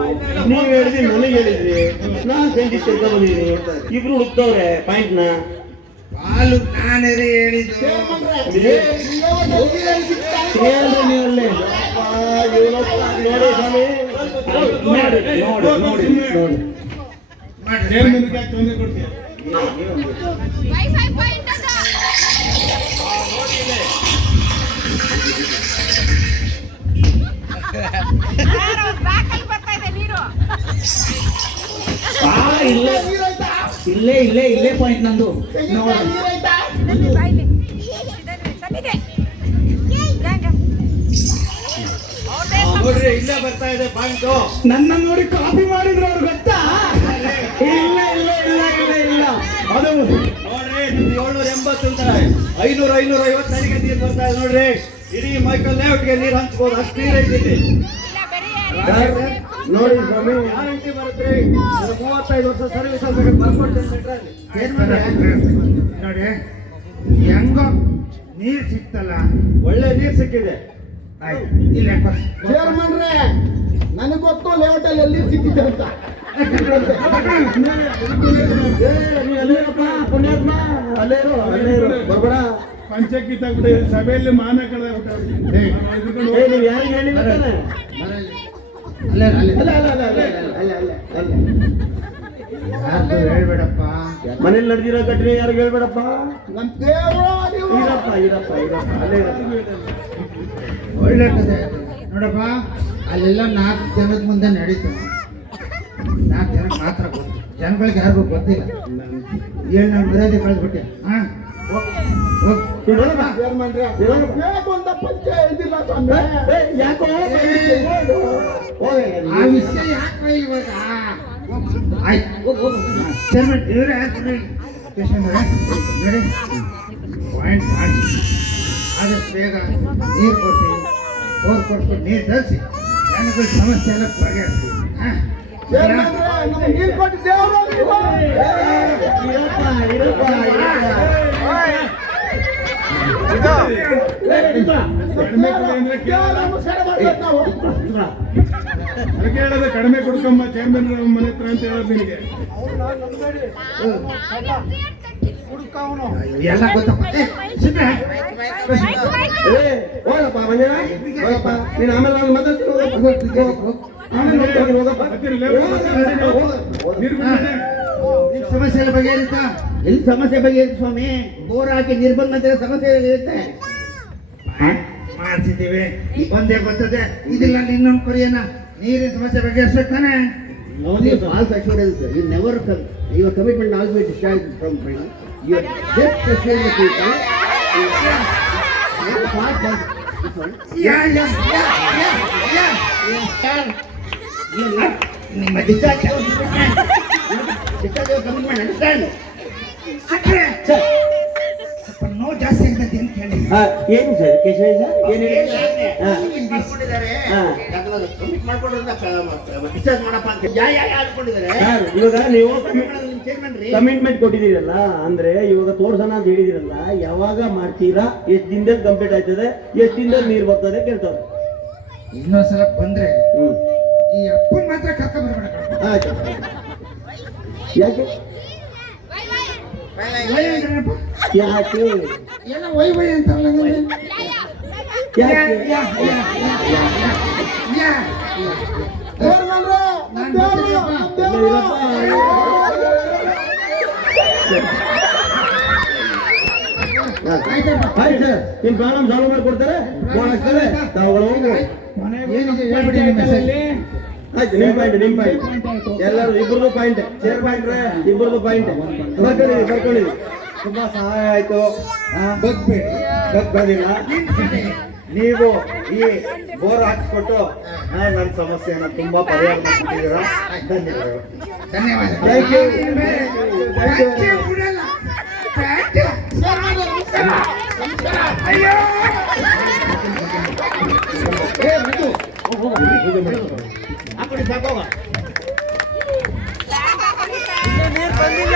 ನೀವು ಹೇಳಿದ್ರಿ, ನನಗೆ ಹೇಳಿದ್ರಿ, ನಾನು ಸೈಂಟಿಸ್ಟ್ ಕರ್ಕ ಬಂದಿದ್ದೀನಿ. ಇಬ್ರು ಹುಡುಕ್ತವ್ರೆ ಪಾಯಿಂಟ್ ನ. ಹಾಲು ನಾನೇ ಹೇಳಿದ್ದು. ಚೇರ್ಮನ್ಗೆ ತೊಂದರೆ ಕೊಡ್ತೀವಿ. ವೈಫೈ ಪಾಯಿಂಟ್ ಅದ. ಬ್ಯಾಕಲ್ಲಿ ಬರ್ತಾ ಇದೆ ನೀರು. ಇಲ್ಲೇ ಪಾಯಿಂಟ್ ನಂದು. ಬಾಯ್ಲಿ ತಂದಿದೆ. ನೋಡ್ರಿ, ಇಲ್ಲೇ ಬರ್ತಾ ಇದೆ ಪಾಯಿಂಟ್. ನನ್ನ ನೋಡಿ ಕಾಪಿ ಮಾಡಿದ್ರು ಅವ್ರು ಗೊತ್ತಾ? ಇಲ್ಲ ಅದು ನೋಡ್ರಿ, 780 ಅಂತಾರೆ. 550 ಅಡಿಗೆ ನೀರು ಬರ್ತಾ ಇದೆ ನೋಡ್ರಿ. ಇಡೀ ಮೈಕಲ್ ಲೇಔಟ್ಗೆ ನೀರು ಹಂಚ್ಬೋದು, ಅಷ್ಟು ನೀರು ಐತಿ. ಇಲ್ಲ ಬೇರೆ ನೋಡಿ ಸ್ವಾಮಿ, ಗ್ಯಾರಂಟಿ ಬರುತ್ತೆ. 35 ವರ್ಷ ಸರ್ವಿಸ್ ನೋಡಿ. ಹೆಂಗೋ ನೀರು ಸಿಕ್ತಲ್ಲ, ಒಳ್ಳೆ ನೀರು ಸಿಕ್ಕಿದೆ. ಇಲ್ಲ ಚೇರ್ಮನ್ರೇ, ನನಗೆ ಗೊತ್ತು ಲೇಔಟಲ್ಲಿ ಎಲ್ಲಿ ಸಿಕ್ಕಿದೆ ಅಂತ. ಪುಣ್ಯಾತ್ಮ, ಅಲ್ಲೇ ಇರು ಬರ್ಬೇಡ. ಪಂಚಾಯತ್ ಕಿತ್ತಾಕ್ಬಿಟ್ಟು ಸಭೆಯಲ್ಲಿ ಮಾನ ಕಳೆದ ನೀವು ಯಾರಿಗೆ ಹೇಳಿಲ್ಲ ತಾನೆ? ಹೇಳ್ಬೇಡಪ್ಪ. ಮನೇಲಿ ನಡೆದಿರೋ ಘಟನೆ ಯಾರಿಗೆ ಹೇಳ್ಬೇಡಪ್ಪ. ನನ್ನ ದೇವರು ಇರಪ್ಪ ಅಲ್ಲೇ ಒಳ್ಳೆ ಕಥೆ ನೋಡಪ್ಪ. ಅಲ್ಲೆಲ್ಲ 4 ಜನದ ಮುಂದೆ ನಡೀತು. 4 ಜನಕ್ಕೆ ಮಾತ್ರ ಗೊತ್ತು, ಜನಗಳಿಗೆ ಯಾರಿಗೂ ಗೊತ್ತಿಲ್ಲ. ಏನು ನಾನು ಮರ್ಯಾದೆ ಕಳೆದ್ಬಿಟ್ಟೆ. ಯಾಕೋ ಆ ವಿಷಯ ಯಾಕೆ ಇವಾಗ? ಆಯ್ತು, ಚೇರ್ಮನ್ ಇವರೇ ನೋಡಿ. ಪಾಯಿಂಟ್ ಮಾಡಿಸಿ ಆದಷ್ಟು ಬೇಗ ನೀರು ಕೊಡ್ಸಿ ಬೋರ್ ಕೊಡ್ಸ್ಬಿಟ್ಟು ನೀರು ತರಿಸಿ ಜನಗಳ ಸಮಸ್ಯೆ ಎಲ್ಲ ಬಗೆಹರಿಸಿ ನೀರು ಕೊಟ್ಟು ದೇವರು ಕಡಿಮೆ ಕೊಡಿ ಅಂದ್ರೆ ಅದಕ್ಕೆ ಹೇಳೋದು ಕಡಿಮೆ ಕೊಡ್ಕೊಂಬ ಚೇರ್ಮನ್ ಮನೆ ಹತ್ರ ಅಂತ ಹೇಳೋದು ನಿನಗೆ. ಎಲ್ಲ ಗೊತ್ತಪ್ಪ ಸುಮ್ಮನೆ ಹೋಗಪ್ಪ ಮಂಜಣ್ಣ ಹೋಗಪ್ಪ ನೀನು ಆಮೇಲೆ ನಾನು ಮಾತಾಡ್ತೀನಿ ಹೋಗಪ್ಪ ನೀರು ಬಿಡ್ಬೇಡಿ. ಸಮಸ್ಯೆ ಎಲ್ಲ ಬಗೆಹರಿತಾ ಎಲ್ಲಿ ಸಮಸ್ಯೆ ಬಗೆಹರಿತು ಸ್ವಾಮಿ? ಬೋರ್ ಹಾಕಿ ನೀರು ಬಂದ ನಂತರ ಸಮಸ್ಯೆ ಇರುತ್ತೆ. ಮಾಡ್ತಿದ್ದೀವಿ ಒಂದೇ ಬರ್ತದೆ ಇದಿಲ್ಲ ಇನ್ನೊಂದು ಕೊರಿಯನ ನೀರಿನ ಸಮಸ್ಯೆ ಬಗೆಹರಿಸ್ಬೇಕು ತಾನೆ Only false assurance. You never come. Your commitment will always be discharged from me. You are just assuring the people. You are false. This one. Yeah You are not. But discharge your commitment. Discharge your commitment. Understand? ಸಿಕ್ರೆ ಸ್ವಲ್ಪ ನೋವು ಜಾಸ್ತಿ ಆಗ್ತದೆ ಅಂತ ಕೇಳಿ ಏನು ಸರ್ ಕೇಶವ ಸರ್ ಏನಿದೆ ಕಮಿಟ್ ಮಾಡ್ಕೊಂಡ್ರೆ ಡಿಸ್ಚಾರ್ಜ್ ಮಾಡಪ್ಪ ಅಂತ ಯಾ ಅನ್ಕೊಂಡಿದ್ದಾರೆ. ಸರ್ ಇವಾಗ ನೀವು ಚೇರ್ಮನ್ ರೀ ಕಮಿಟ್ಮೆಂಟ್ ಕೊಟ್ಟಿದ್ದೀರಲ್ಲ ಅಂದ್ರೆ ಇವಾಗ ತೋರ್ಸೋಣ ಅಂತ ಹೇಳಿದಿರಲ್ಲ ಯಾವಾಗ ಮಾಡ್ತೀರಾ ಎಷ್ಟು ದಿನದಲ್ಲಿ ಕಂಪ್ಲೀಟ್ ಆಯ್ತದೆ ಎಷ್ಟು ದಿನದಲ್ಲಿ ನೀರು ಬರ್ತದೆ ಕೇಳ್ತಾರೆ. ಇನ್ನೊಂದ್ಸಲ ಬಂದ್ರೆ ಈ ಅಪ್ಪನ ಮಾತ್ರ ಕರ್ಕೊಂಡ್ ಬರ್ಬೇಡ ಆಯ್ತು ಯಾಕೆ ಯಾಕೆ ಎಲ್ಲ ವೈ ವೈ ಅಂತಾರಲ್ಲ ಅಂದ್ರೆ. ಯಾಕೆ ನಾನ್ ಬರ್ತೀನಪ್ಪ. ಆಯ್ತಪ್ಪ. ಆಯ್ತು ಸರ್ ನಿಮ್ ಪ್ರಾಬ್ಲಮ್ ಸಾಲ್ವ್ ಮಾಡ್ಕೊಡ್ತಾರೆ ಫೋನ್ ಹಾಕ್ತಾರೆ ತಾವುಗಳು ಹೋಗು. ಏನಿದೆ ಹೇಳ್ಬಿಡಿ ನಿಮ್ಮ ಮೆಸೇಜ್. ಆಯ್ತು ನಿಮ್ ಪಾಯಿಂಟ್ ಎಲ್ಲರೂ ಇಬ್ಬರದು ಪಾಯಿಂಟ್ ಶೇರ್ ಪಾಯಿಂಟ್ ಇಬ್ಬರದು ಪಾಯಿಂಟ್ ಬರ್ಕೊಂಡಿರಿ ತುಂಬಾ ಸಹಾಯ ಆಯ್ತು. ಬಗ್ಬೇಡಿ ನೀವು ಈ ಬೋರ್ ಹಾಕಿಸ್ಕೊಟ್ಟು ನನ್ನ ಸಮಸ್ಯೆನ ತುಂಬಾ ಪರಿಹಾರ ಮಾಡ್ತಿದ್ದೀರಾ. ಧನ್ಯವಾದಗಳು. ಧನ್ಯವಾದ. Thank you. ಪ್ಯಾಟೆ ಬಿಡಲ್ಲ. ಪ್ಯಾಟೆ. ಅಯ್ಯೋ ಹಾಕೊಳ್ಳಿ ಸಾಕೋಗ. ನೀರು ಬಂದಿಲ್ಲ